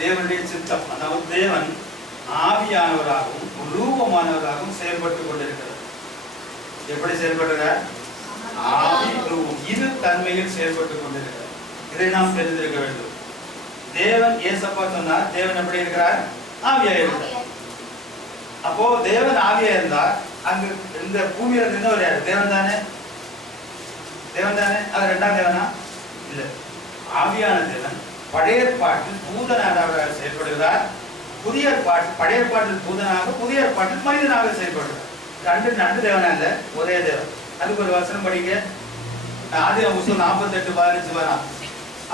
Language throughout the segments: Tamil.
தேவனுடைய சித்தம். அதாவது தேவன் ஆவியானவராகவும் ரூபமானவராகவும் செயல்பட்டுக் கொண்டிருக்கிறார். எப்படி செயல்படுகிறார்? ஆவி ரூபம் இரு தன்மையில் செயல்பட்டுக் கொண்டிருக்கிறார். இதை நாம் தெரிந்திருக்க வேண்டும். தேவன் ஏசப்பா சொன்னார், தேவன் எப்படி இருக்கிறார்? ஆவியா இருக்கிறார். அப்போ தேவன் ஆவியா இருந்தார், அங்கு இந்த பூமியில இருந்தவர் யாரு? தேவன் தானே. தேவன் தானே. அது ரெண்டாம் தேவனா? இல்ல. ஆவியான தேவன் பழைய ஏற்பாட்டில் தூதனாக செயல்படுகிறார். புதிய ஏற்பாட்டில் பழைய ஏற்பாட்டில் தூதனாக, புதிய ஏற்பாட்டில் மனிதனாக செயல்படுகிறார். ரெண்டு தேவனா இல்ல, ஒரே தேவன். அதுக்கு ஒரு வசனம் படிங்க. ஆதியாகமம் புத்தகம் 48:15 வரா.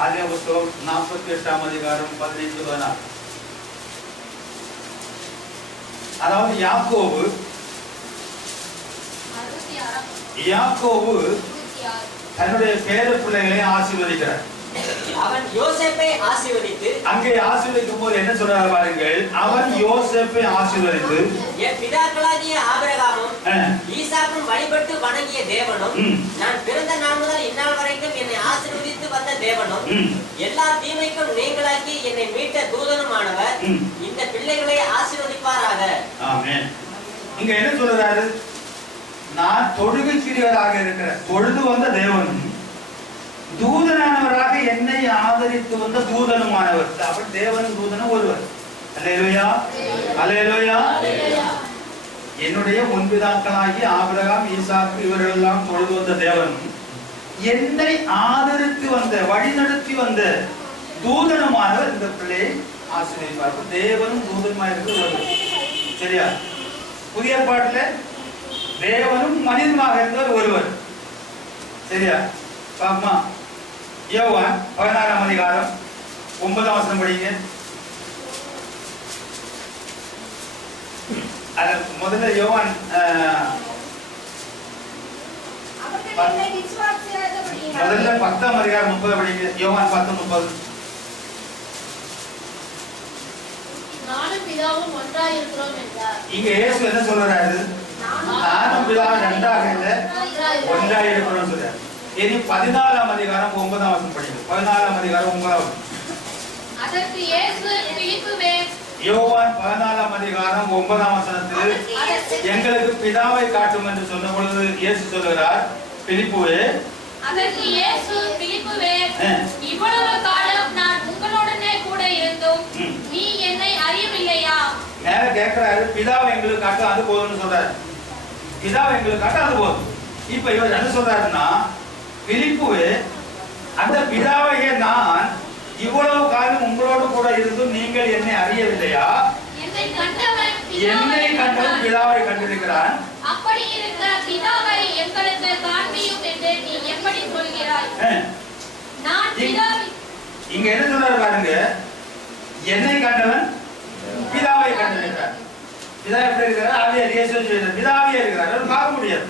ஆதியாகமம் புத்தகம் 48ஆம் அதிகாரம் 15 வரா. அதாவது யாக்கோபு தன்னுடைய பேர பிள்ளைகளை ஆசீர்வதிக்கிறார். அவன் யோசேப்பை ஆசீர்வதித்து, அங்கே ஆசீர்வதிக்கும் போது என்ன சொல்றாரு பாருங்கள். அவன் யோசேப்பை ஆசீர்வதித்து, என் பிதாக்களாகிய ஆபிரகாமும் ஈசாக்கும் வழிபட்டு வணங்கிய தேவனும், நான் பிறந்த நாள் முதல் இந்நாள் வரைக்கும் என்னை ஆசீர்வதித்து வந்த தேவனும், எல்லா தீமைக்கும் நீங்களாக்கி என்னை மீட்ட தூதனுமானவர் இந்த பிள்ளைகளை ஆசீர்வதிப்பாராக. ஆமென். இங்க என்ன சொல்றாரு? நான் தொழுகைக்குரியவராக இருக்கிறேன், தொழுது வந்த தேவனும் தூதனானவராக என்னை ஆதரித்து வந்த தூதனுமானவர். அப்படி தேவனும் தூதனும் ஒருவர். அல்லேலூயா, அல்லேலூயா. என்னுடைய முன்பிதாக்களாகி ஆபிரகாம், ஈசாக்கு இவர்களெல்லாம் தொழுது வந்த தேவனும் என்னை ஆதரித்து வந்த, வழிநடத்தி வந்த தூதனுமானவர் இந்த பிள்ளையை ஆசீர்வதிப்பார். தேவனும் தூதனுமாயிருக்கு ஒருவர். சரியா? புதிய ஏற்பாட்டில் தேவனும் மனிதனாக இருந்தவர் ஒருவர். சரியா? பாப்பா, யோவான் 16ஆம் அதிகாரம் 9ஆம் வசனம் படிங்க. அது முதல்ல யோவான் முதல்ல 10ஆம் அதிகாரம் 30 படிங்க. யோவான் 10:30. நானும் பிதாவும் ஒன்றாய் இருக்கிறோம் என்றார். இங்க இயேசு என்ன சொல்றாரு? நானும் பிதாவும் ரெண்டாக இல்ல, ஒன்றாய் இருக்கிறோம் சொல்றாரு. இனி 14ஆம் அதிகாரம் 9ஆம் வசனம் படிங்க. 14ஆம் அதிகாரம் 9ஆம் வசனம். அதற்கு இயேசு பிலிப்புவே, யோவான் 14ஆம் அதிகாரம் 9ஆம் வசனத்தில் எங்களுக்கு பிதாவை காட்டும் என்று சொன்ன பொழுது இயேசு சொல்கிறார், பிலிப்புவே. அதற்கு இயேசு பிலிப்புவே, இவ்வளவு காலம் நான் உங்களுடனே கூட இருந்தும் நீ என்னை அறியவில்லையா? மேல கேட்கிறாரு, பிதாவை எங்களுக்கு காட்டும், அது போதும்னு சொல்றாரு. பிதாவை எங்களுக்கு காட்டும், அது போதும். இப்ப இவர் என்ன சொல்றாருன்னா, பிலிப்புவே, அந்த பிதாவையே நான் இவ்வளவு காலம் உங்களோடு கூட இருந்தும் நீங்கள் என்னை அறியவில்லையா? என்னை கண்டவன் பிதாவை கண்டிருக்கிறான். அப்படி இருக்க பிதாவை எங்களுக்கு காண்பியும் என்று நீ எப்படி சொல்கிறாய்? நான் பிதாவை இங்க என்ன சொல்றாரு பாருங்க, என்னை கண்டவன் பிதாவை கண்டிருக்கிறார். பிதா எப்படி இருக்கிறார்? ஆவியார். இயேசு சொல்றார், பிதாவே இருக்கிறார். அவர் பார்க்க முடியாது.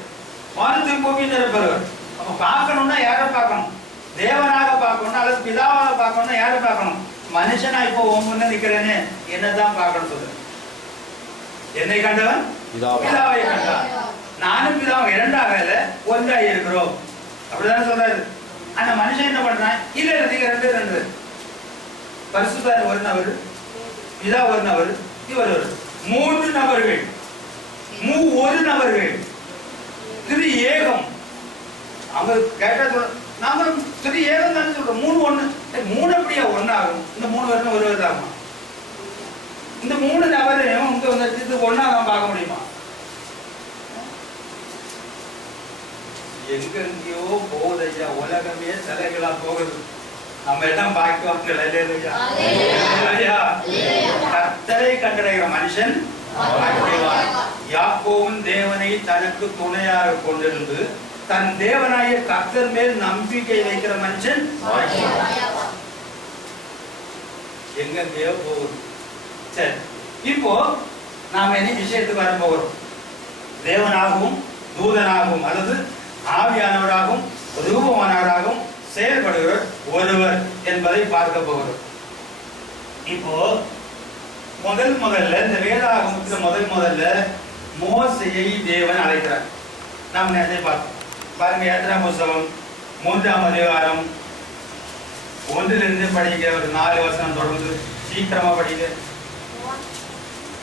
வானத்தின் பூமியில் இருப்பவர். அப்ப பார்க்கணும்னா யாரை பார்க்கணும்? தேவனாக பார்க்கணும் அல்லது பிதாவாக பார்க்கணும்னா யாரை பார்க்கணும்? மனுஷனா இப்போ முன்ன நிக்கிறேன்னு என்னதான் பார்க்கணும் சொல்றேன். என்னை கண்டவன் பிதாவை கண்டான். நானும் பிதாவும் இரண்டாக இல்ல, ஒன்றாக இருக்கிறோம். அப்படிதானே சொல்றாரு. அந்த மனுஷன் என்ன பண்றான்? இல்ல நீங்க ரெண்டு பரிசுத்தர் ஒரு நபர், பிதா ஒரு நபர், இவர் ஒரு மூன்று நபர்கள், ஒரு நபர்கள், திரு ஏகம். அவங்க கேட்ட நாங்களும் திரு ஏகம் தானே சொல்றோம். மூணு அப்படியா ஒன்னாகும்? இந்த 3 வருஷம் ஒரு வருதாமா? இந்த 3 நபரையும் இங்க வந்து ஒன்னா தான் பார்க்க முடியுமா? எங்கெங்கயோ போதையா, உலகமே சிலைகளா போகுது. நம்ம இடம் பாக்குவாங்க. கர்த்தரை கண்டடைகிற மனுஷன் யாக்கோபின் தேவனை தனக்கு துணையாக கொண்டிருந்து தன் தேவனாய கர்த்தர் மேல் நம்பிக்கை வைக்கிற மனுஷன் எங்கெங்கயோ போகுது. சரி, இப்போ நாம என்ன விஷயத்துக்கு வர போகிறோம்? தேவனாகவும் தூதனாகவும் அல்லது ஆவியானவராகவும் ரூபமானவராகவும் செயல்படுகிற ஒருவர் என்பதை பார்க்க போகிறோம். இப்போ முதல்ல இந்த வேதாகமத்தில் முதல்ல மோசேயை தேவன் அழைக்கிறார். நாம் நேரத்தை பார்த்தோம். பாருங்க, யாத்திராகம புத்தகம் 3ஆம் அதிகாரம் 1லிருந்து படிக்கிற ஒரு 4 வசனம் தொடர்ந்து சீக்கிரமா படிங்க.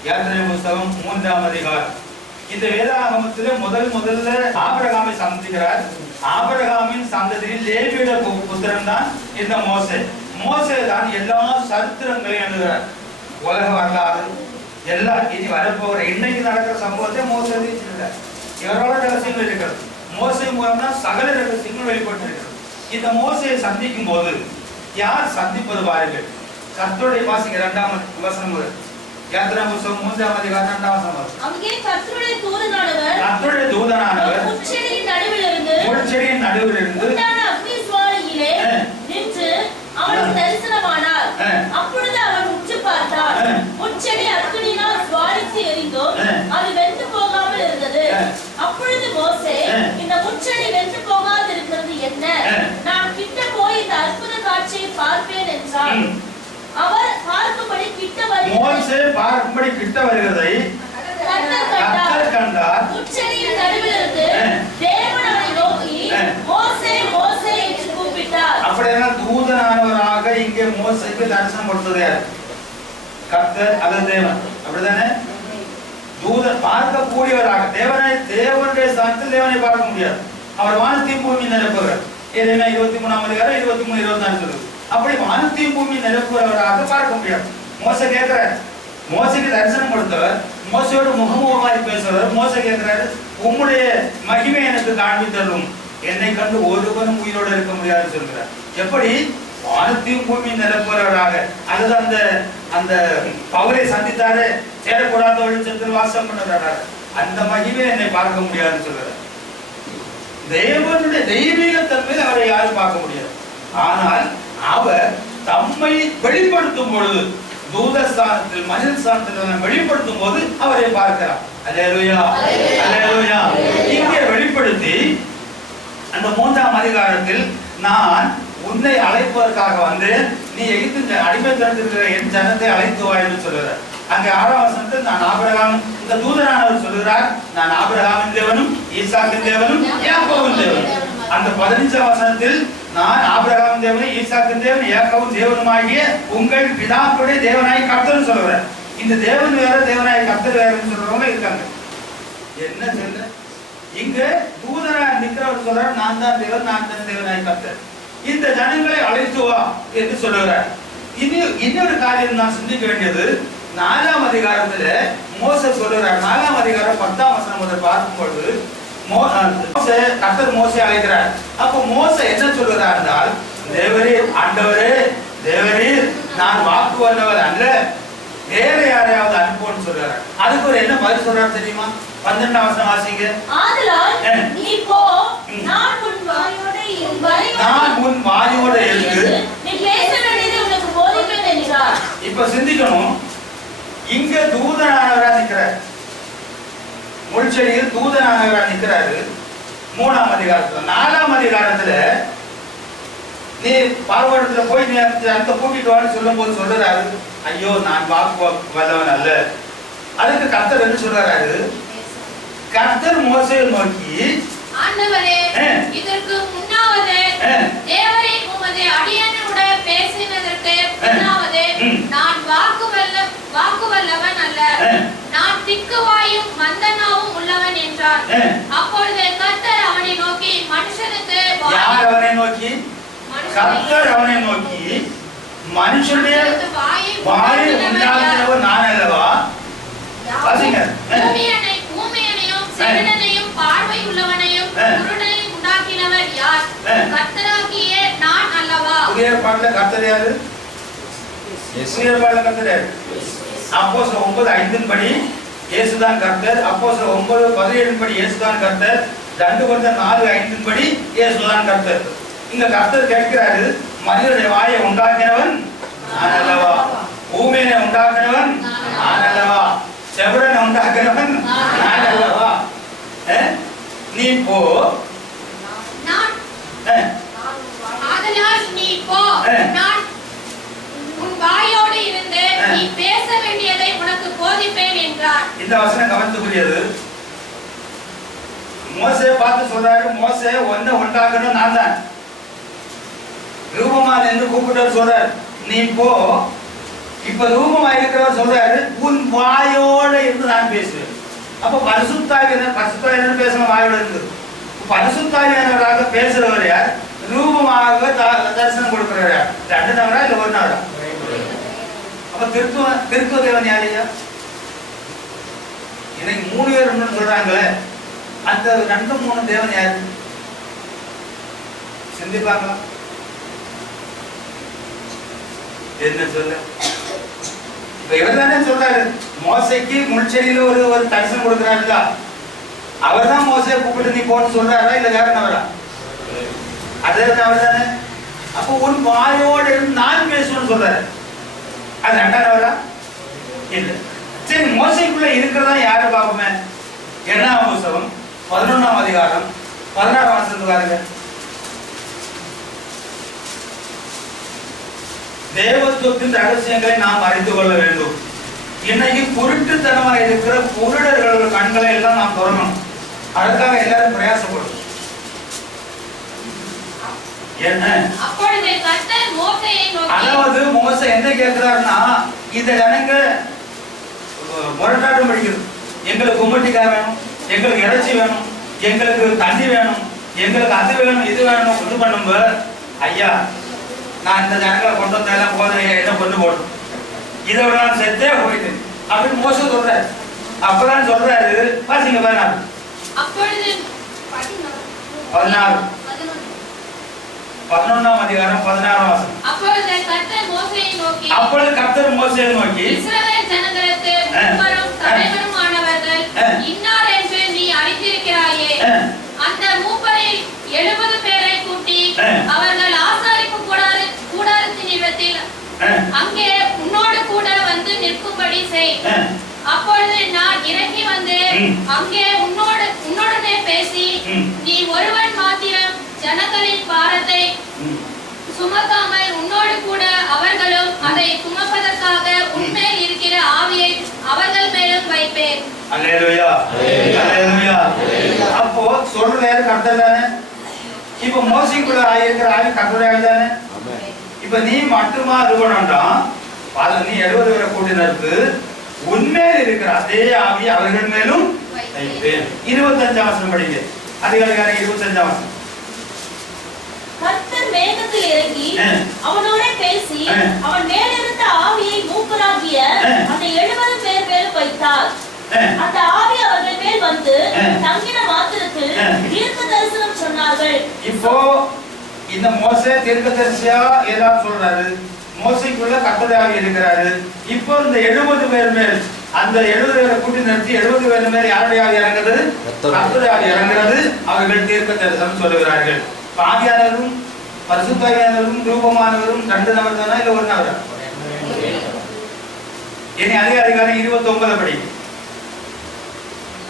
யாத்திரை புஸ்தகம் 3ஆம் அதிகாரம். இந்த வேதாகமத்திலே முதல்ல ஆபிரகாமை சந்திக்கிறார். ஆபிரகாமின் சந்ததியில் லேவியோட புத்திரன் தான் இந்த மோசே. மோசே தான் எல்லா சரித்திரங்களையும் எழுதுகிறார். உலக வரலாறு எல்லாம் இனி வரப்போகிற இன்னைக்கு நடக்கிற சம்பவத்தை மோசே எழுதியிருக்கிறார். இவரோட ரகசியங்கள் இருக்கிறது. மோசே மூலம் தான் சகல ரகசியங்கள் வெளிப்பட்டிருக்கிறது. இந்த மோசையை சந்திக்கும் போது யார் சந்திப்பது பாருங்கள். கர்த்தருடைய வாசிங்க 2ஆம் வசனம் முதல். யாத்திரை புஸ்தகம் 3ஆம் அதிகாரம் 2ஆம் வசனம். அங்கே கர்த்தருடைய தூதனானவர் முட்செடியின் நடுவிலிருந்து உண்டான அக்னி ஜுவாலையிலே நின்று அவனுக்கு தரிசனமானார். அப்பொழுது அவன் உற்று பார்த்தான். முட்செடி அக்னியினால் ஜுவாலித்து எரிந்தும் அது வெந்து போகாமல் இருந்தது. அப்பொழுது மோசே, இந்த முட்செடி வெந்து போகாது இருக்கிறது என்ன? நான் கிட்ட போய் இந்த அற்புத காட்சியை பார்ப்பேன் என்றான். அவர் பார்க்கும்படி கிட்ட வருகிறதை கர்த்தர் கண்டார். முட்செடியின் நடுவிலிருந்து தேவன் அவனை நோக்கி, மோசே மோசே என்று கூப்பிட்டார். அப்படின்னா தூதனானவராக இங்கே மோசேக்கு தரிசனம் கொடுத்தது யார்? கர்த்தர் அல்லது தேவன். அப்படிதானே? தூதன் பார்க்கக்கூடியவராக தேவனுடைய ஸ்தானத்தில் தேவனை பார்க்க முடியாது. அவர் வானத்தையும் பூமி நிரப்புகிறார். ஏன்னா 23ஆம் அதிகாரம் 23, 24 சொல்லுது. அப்படி வானத்தையும் பூமி நிரப்புகிறவராக பார்க்க முடியாது. மோசே கேட்கிறார். மோசைக்கு தரிசனம் கொடுத்தவர் மோசையோட முகமுகமாய் பேசுறவர். மோசை கேட்கிறாரு, உம்முடைய மகிமை எனக்கு காண்பித்தரும், என்னை கண்டு ஒருவனும் உயிரோடு இருக்க முடியாதுன்னு சொல்கிறார். எப்படி? வானத்தையும் பூமி நிரப்புகிறவராக. அல்லது அந்த பவரை சந்தித்தாரு, சேரக்கூடாத வெளிச்சத்தில் வாசம் பண்ணுறாரு. அந்த மகிமை என்னை பார்க்க முடியாதுன்னு சொல்கிறார். தேவனுடைய தெய்வீக தன்மையில் அவரை யாரும் பார்க்க முடியாது. ஆனால் அவர் தம்மை வெளிப்படுத்தும் பொழுது, தூதஸ்தானத்தில் மனித ஸ்தானத்தில் வெளிப்படுத்தும் போது அவரை பார்க்கிறார். அல்லேலூயா, அல்லேலூயா. இங்கே வெளிப்படுத்தி அந்த 3ஆம் அதிகாரத்தில், நான் உன்னை அழைப்பதற்காக வந்து நீ எகிப்து அடிமைத்தனத்திற்கு என் ஜனத்தை அழைத்து வா என்று சொல்கிறார். அங்கே 6ஆம் வசனத்தில் நான் ஆபிரகாம், இந்த தூதனானவர் சொல்கிறார், நான் ஆபிரகாமின் தேவனும் ஈசாக்கின் தேவனும் யாக்கோபின் தேவனும். அந்த 15ஆம் வசனத்தில் நான் ஆபிரகாமின் தேவனும் ஈசாக்கின் தேவனும் யாக்கோபின் தேவனுமாகிய உங்கள் பிதாக்களுடைய தேவனாய் கர்த்தர் சொல்கிறார். இந்த தேவன் வேற, தேவனாய் கர்த்தர் வேறன்னு சொல்றவங்க இருக்காங்க. என்ன சொல்ல? இங்க தூதனாய் நிற்கிறவர் சொல்றார், நான் தான் தேவன், நான் தான் தேவனாய் கர்த்தர். இந்த ஜனங்களை அழைத்து வா என்று சொல்லுகிறார். இன்னொரு காரியம் நான் சிந்திக்க வேண்டியது, 4ஆம் அதிகாரத்துல மோசே சொல்லுகிறார். 4ஆம் அதிகாரம் 10ஆம் வசனம் முதல் பார்க்கும்போது கர்த்தர் மோசே அழைக்கிறார். அப்போ மோசே என்ன சொல்லுகிறார் என்றால், தேவரீர், ஆண்டவரே, தேவரீர், நான் வாக்கு வல்லவர் அல்ல, வேற யாரையாவது அனுப்புன்னு சொல்றாரு. அதுக்கு ஒரு என்ன பதில் சொல்றாரு தெரியுமா? 12ஆம் வசனம் வாசிங்க. ஆதலால் நீ போ, நான் உன் வாயோட இருந்து நீ பேச வேண்டியதை உனக்கு போதிப்பேன் என்றார். இப்ப சிந்திக்கணும். இங்க தூதனானவரா நிற்கிறார். முள்செடியில் தூதனானவரா நிற்கிறாரு 3ஆம் அதிகாரத்துல. 4ஆம் அதிகாரத்துல நீ பார்வடத்துல போய் நீ அந்த கூட்டிட்டு வான்னு சொல்லும் போது சொல்றாரு, ஐயோ நான் வாக்கு வல்லவன் அல்ல. அதுக்கு கர்த்தர் என்ன சொல்றாரு? கர்த்தர் மோசேயை நோக்கி, ஆண்டவரே, இதற்கு முன்னாவது தேவரே உமது அடியானோட பேசினதற்கு முன்னாவது நான் வாக்கு வல்லவன் அல்ல, நான் திக்குவாயும் மந்தனாவும் உள்ளவன் என்றார். அப்பொழுது கர்த்தர் அவனை நோக்கி, மனுஷனுக்கு யார் அவனை நோக்கி? கர்த்தர் அவனை நோக்கி, மனுஷனுடைய வாயை உண்டாக்கினவர் நான் அல்லவா? வாசிங்க. ஊமையனையும் செவிடனையும் பார்வை உள்ளவனையும் குருடனையும் உண்டாக்கினவர் யார்? கர்த்தராகிய நான் அல்லவா? புதிய ஏற்பாட்டுல கர்த்தர் யாரு? புதிய ஏற்பாட்டுல கர்த்தர் யாரு? அப்போஸ்தலர் 9:5 படி இயேசுதான் கர்த்தர். அப்போஸ்தலர் 9:17 படி இயேசுதான் கர்த்தர். 2 கொரிந்தியர் 4:5 படி இயேசுதான் கர்த்தர். இங்க கர்த்தர் கேட்கிறாரு, மனிதனுடைய வாயை உண்டாக்கினவன் நான் அல்லவா? ஊமையனை உண்டாக்கினவன் நான் அல்லவா? செவிடனை உண்டாக்கினவன் நான் அல்லவா? நீ போ, ஆதலால் நீ போ, நான் உன் வாயோடு இருந்து நீ பேச வேண்டியதை உனக்கு போதிப்பேன் என்றார். இந்த வசனம் கவனித்துக்குரியது. மோசே பார்த்து சொல்றாரு, மோசே ஒன்ன உண்டாக்கணும் நான் தான். ரூபமா நின்று கூப்பிட்டு சொல்றார், நீ போ, இப்ப ரூபமா இருக்கிறவர் சொல்றாரு உன் வாயோட இருந்து நான் பேசுவேன். அப்ப பரிசுத்தாவியனர் பேசணும் வாயோட இருந்து. பரிசுத்தாவியனராக பேசுறவர் யார்? ரூபமாக தரிசனம் கொடுக்கிறவர் யார்? 2 நபரா இல்ல 1 நபரா? அப்ப திருத்துவ தேவன் யார் ஐயா? இன்னைக்கு 3 பேர் சொல்றாங்களே, அந்த 2 3 தேவன் யாரு? சிந்திப்பாங்களா? என்ன சொல்ல? இப்ப இவர் தானே சொல்றாரு, மோசைக்கு முள்செடியில ஒரு தரிசனம் கொடுக்கிறாருல, அவர் தான் மோசையை கூப்பிட்டு நீ போன்னு சொல்றாரா இல்ல வேற நபரா? அதே அவர் தானே. அப்போ உன் வாயோட இருந்து நான் பேசுவேன்னு சொல்றாரு, அது 2 நபரா? இல்ல. சரி, மோசைக்குள்ள இருக்கிறதா யாரு பாப்போமே? 7ஆம் புத்தகம் 11ஆம் அதிகாரம் 16ஆம் வசனத்துக்கு பாருங்க. தேவத்துவத்தின் ரகசியங்களை நாம் அறிந்து கொள்ள வேண்டும். இன்னைக்கு குருட்டுத்தனமா இருக்கிற குருடர்கள் கண்களை எல்லாம் நாம் திறக்கணும். அதுக்காக எல்லாரும் பிரயாசப்படும். அதாவது மோசே என்ன கேட்கிறாருன்னா, இந்த ஜனங்க முரட்டாட்டம் படிக்கிறது, எங்களுக்கு கும்மட்டிக்காய் வேணும், எங்களுக்கு இறைச்சி வேணும், எங்களுக்கு தண்ணி வேணும், எங்களுக்கு அது வேணும், இது வேணும், இது பண்ணும்போது ஐயா நான் இந்த ஜனங்களை கொண்டு வந்தெல்லாம் போதும், என்ன கொண்டு போடும், இதை விட நான் செத்தே போயிட்டு அப்படின்னு மோச சொல்றாரு. அப்பதான் சொல்றாரு, பாசிங்க 14 11ஆம் அதிகாரம் 16ஆம் வசனம். அப்பொழுது கர்த்தர் மோசேயை நோக்கி இஸ்ரவேல் ஜனங்களுக்கு மூப்பரும் தலைவருமானவர்கள் இன்னார் என்று நீ அறிந்திருக்கிறாயே, அந்த மூப்பரில் 70 பேரை கூட்டி அவர்கள் ஆசாரிப்பு கூடாரத்தின் இடத்தில் அங்கே உன்னோடு கூட வந்து நிற்கும்படி செய். அப்பொழுது நான் இறங்கி வந்து அங்கே உன்னுடனே பேசி, நீ ஒருவன் மாத்திரம் ஜனங்களின் பாரத்தை சுமக்காமல் உன்னோடு கூட அவர்களும் அதை சுமப்பதற்காக உன்மேல் இருக்கிற ஆவியை அவர்கள் மேலும் வைப்பேன். அல்லேலூயா, அல்லேலூயா. அப்போ சொல்றது யாரு? கர்த்தர் தானே. இப்ப மோசைக்குள்ள இருக்கிற ஆவி கர்த்தர் தானே. இப்ப நீ மட்டுமா இருக்கணும்டாம், நீ 70 பேரை கூட்டினருக்கு உன்மேல் இருக்கிற அதே ஆவி அவர்கள் மேலும் வைப்பேன். 25ஆம் வசனம் படிங்க. அதிகாரம் 25ஆம் வசனம். கர்த்தர் மேகத்தில் இறங்கி அவனோட பேசி அவன் மேலிருந்த ஆவியை மூப்பராகிய அந்த 70 பேர் மேல் வைத்தார். அந்த ஆவி அவர்கள் மேல் வந்து தங்கின மாத்திரத்தில் தீர்க்க தரிசனம் சொன்னார்கள். இப்போ இந்த மோசே தீர்க்கதரிசியா ஏதாவது சொல்றாரு, மோசைக்குள்ள கர்த்தர் ஆவி இருக்கிறாரு. இப்போ இந்த 70 பேர் மேல், அந்த 70 பேரை கூட்டி நிறுத்தி 70 பேர் மேல் யாருடைய ஆவி இறங்குறது? கர்த்தர் ஆவி இறங்குறது. அவர்கள் தீர்க்க தரிசனம் சொல்லுகிறார்கள். ஆவியானவரும் பரிசுத்தாவியானவரும் ரூபமானவரும் 2 நபர் தானா இல்ல 1 நபரா? இனி அதிகாரம் 29 படி.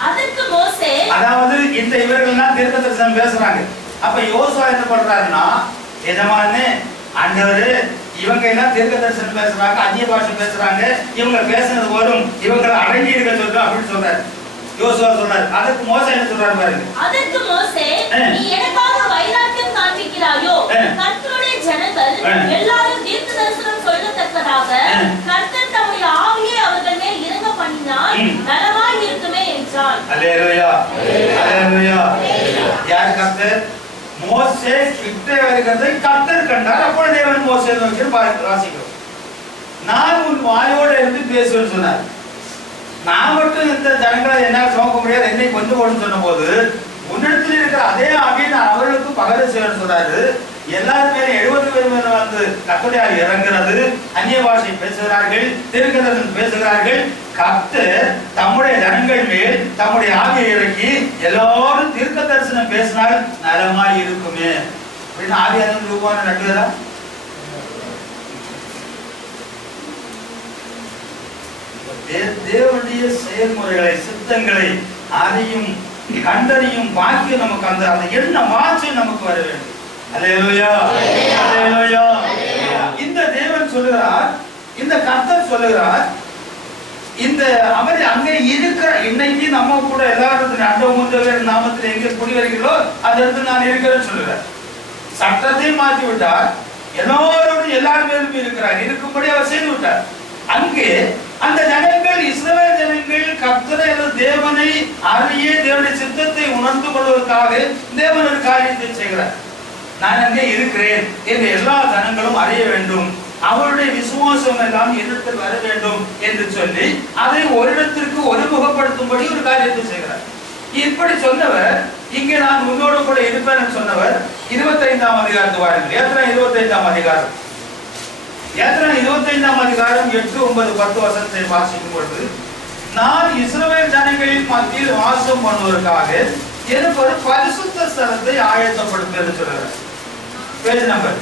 அதற்கு மோசே, அதாவது இந்த இவர்கள்லாம் தீர்க்க தரிசனம் பேசுறாங்க. அப்ப யோசுவா என்ன பண்றாருன்னா, எஜமானே ஆண்டவரே, இவங்க எல்லாம் தீர்க்க தரிசனம் பேசுறாங்க, அந்நிய பாஷை பேசுறாங்க, இவங்க பேசுனது வரும், இவங்களை அடங்கி இருக்க சொல்றோம் அப்படின்னு சொல்றாரு. யோசுவா சொல்றாரு. அதுக்கு மோசே என்ன சொல்றாரு பாருங்க. அதற்கு மோசே, நீ எனக்காக வைராக்கியம் காண்பிக்கிறாயோ? கர்த்தருடைய ஜனங்கள் எல்லாரும் தீர்க்க தரிசனம் சொல்லத்தக்கதாக கர்த்தர் தம்முடைய ஆவியை அவர்கள் மேல் இறங்க பண்ணினால் நலமாய் இருக்குமே என்றார். அல்லேலூயா, அல்லேலூயா. யார் கர்த்தர்? மோசே கிட்ட வருகிறதை கர்த்தர் கண்டார். அப்பொழுது தேவன் மோசே நோக்கி வாசிக்கிறோம், நான் உன் வாயோட இருந்து பேசுவேன்னு சொன்னார். நான் மட்டும் இந்த ஜனங்களை என்னால் சுமக்க முடியாது, என்னை கொண்டு போன்னு சொன்ன போது உன்னிடத்தில் இருக்கிற அதே ஆவியை நான் அவர்களுக்கு பகர செய்வேன்னு சொல்றாரு. எல்லாரும் மேலும் 70 பேர் மேல வந்து கர்த்தருடைய ஆவி இறங்குறது, அந்நிய பாஷை பேசுகிறார்கள், தீர்க்கதரிசனம் பேசுகிறார்கள். கர்த்தர் தம்முடைய ஜனங்கள் மேல் தம்முடைய ஆவியை இறக்கி எல்லாரும் தீர்க்க தரிசனம் பேசினால் நலமாய் இருக்குமே அப்படின்னு ஆவியானவர் ரூபான நடுவதா? தேவனுடைய செயல்முறைகளை, சித்தங்களை அதையும் கண்டறியும் பாக்கியம் நமக்கு அந்த எண்ண மாற்று நமக்கு வர வேண்டும். அல்லேலூயா, அல்லேலூயா. இந்த தேவன் சொல்லுகிறார், இந்த கர்த்தர் சொல்லுகிறார், இந்த அவர் அங்கே இருக்கிற இன்னைக்கு நம்ம கூட எல்லாரும் அண்டமுந்தவர் நாமத்தில் எங்கே குடி வருகிறோ அந்த இடத்துல நான் இருக்கிறேன்னு சொல்லுகிறார். சட்டத்தை மாற்றி விட்டார், எல்லாரோடும் எல்லாரும் மேலும் இருக்கிறார், இருக்கும்படி அவர் செய்து விட்டார். அங்கே அந்த ஜனங்கள் இஸ்ரவேல் ஜனங்கள் கர்த்தரை தேவனை அறிய தேவனுடைய சித்தத்தை உணர்ந்து கொள்வதற்காக தேவன் ஒரு காரியத்தை செய்கிறார். நான் அங்கே இருக்கிறேன் என்று எல்லா ஜனங்களும் அறிய வேண்டும், அவருடைய விசுவாசம் எல்லாம் என்னிடத்தில் வர வேண்டும் என்று சொல்லி அதை ஒரு இடத்திற்கு ஒருமுகப்படுத்தும்படி ஒரு காரியத்தை செய்கிறார். இப்படி சொன்னவர் இங்கே நான் உன்னோடு கூட இருப்பேன் என்று சொன்னவர் 25ஆம் அதிகாரத்து வாருங்கள். யாத்திரா 25ஆம் அதிகாரம், யாத்திரா 25ஆம் அதிகாரம் 8, 9, 10 வசனத்தை வாசிக்கும் பொழுது, நான் இஸ்ரவேல் ஜனங்களின் மத்தியில் வாசம் பண்ணுவதற்காக எனக்கு ஒரு பரிசுத்த ஸ்தலத்தை ஆயத்தப்படுத்த என்று சொல்கிறார். பேஜ் நம்பர்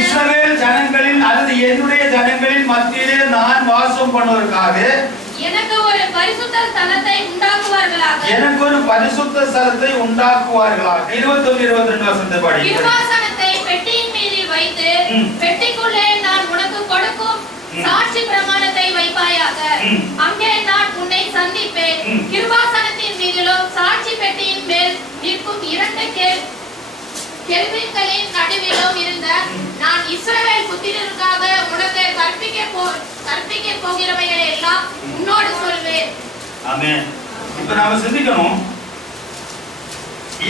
இஸ்ரவேல் ஜனங்களின் அல்லது என்னுடைய ஜனங்களின் மத்தியிலே நான் வாசம் பண்ணுவதற்காக எனக்கு ஒரு பரிசுத்த ஸ்தலத்தை உண்டாக்குவார்களாக. எனக்கு ஒரு பரிசுத்த ஸ்தலத்தை உண்டாக்குவார்களாக. 21, 22 வசனத்தை படி. கிருபாசனத்தை பெட்டியின் மீது வைத்து பெட்டிக்குள்ளே நான் உனக்கு கொடுக்கும் சாட்சி பிரமாணத்தை வைப்பாயாக. அங்கே நான் உன்னை சந்திப்பேன். கிருபாசனத்தின் மீதிலும் சாட்சி பெட்டியின் மேல் நிற்கும் 2 கெருபீன்களின் நடுவிலும் இருந்த நான் இஸ்ரவேல் புத்திரருக்காக உனக்கு கற்பிக்க போகிறவைகளை எல்லாம் உன்னோடு சொல்வேன். ஆமென். இப்ப நாம சிந்திக்கணும்,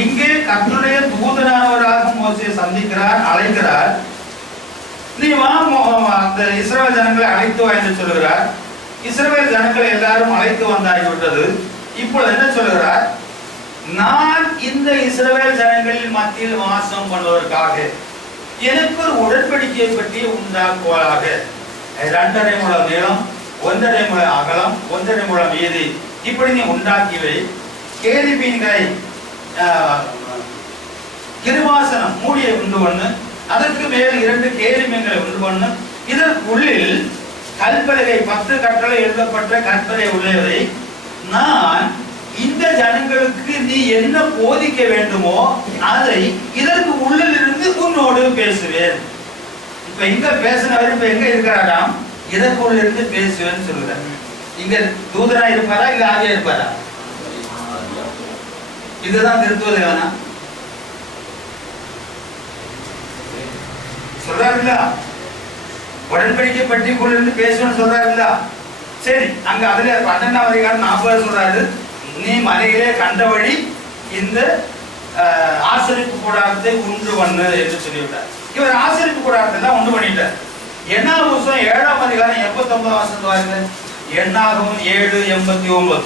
இங்கே கர்த்தருடைய தூதனானவராக மோசே சந்திக்கிறார், அழைக்கிறார். நீ வா, அந்த இஸ்ரவேல் ஜனங்களை அழைத்து வா என்று சொல்கிறார். இஸ்ரவேல் ஜனங்களை எல்லாரும் அழைத்து வந்தாகிவிட்டது. இப்பொழுது என்ன சொல்கிறார்? நான் இந்த இஸ்ரவேல் ஜனங்களின் மத்தியில் வாசம் பண்ணுவதற்காக எனக்கு ஒரு உடன்படிக்கையை பற்றி உண்டாக்குவாராக. 2.5 முழம் நீளம், 1.5 முழம் அகலம், 1.5 முழம் வீதி, இப்படி நீ உண்டாக்கிவை. கேருபீன்களை கிருபாசனம் மூடியை உண்டு பண்ணு, அதற்கு மேல் 2 கேருபீன்களை உண்டு பண்ணு. இதற்குள்ளில் கற்பலகை 10 கட்டளை எழுதப்பட்ட கற்பலை உள்ளதை நான் இந்த ஜனங்களுக்கு நீ என்ன போதிக்க வேண்டுமோ அதை இதற்கு உள்ளில் இருந்து உன்னோடு பேசுவேன். இப்ப இங்க பேசினவர் இப்ப எங்க இருக்கிறாராம்? இதற்குள்ள இருந்து பேசுவேன்னு சொல்லுறார். இங்க தூதனா இருப்பாரா இல்ல ஆவியா இருப்பாரா? இதுதான் திருத்துவது வேணா சொல்றாரு இல்ல, உடன்படிக்கை பட்டிக்குள்ள இருந்து பேசுவேன்னு சொல்றாரு இல்ல. சரி, அங்க அதுல 12ஆம் அதிகாரம் 40 சொல்றாரு, நீ மலையிலே கண்டபடி இந்த ஆசரிப்பு கூடாரத்தை உண்டு பண்ணு என்று சொல்லிவிட்டார். இவர் ஆசரிப்பு கூடாரத்தை உண்டு பண்ணிட்டார். என்னாகும் 7ஆம் அதிகாரம் 89 வசனம் பாருங்க. என்னாகும் 7:89.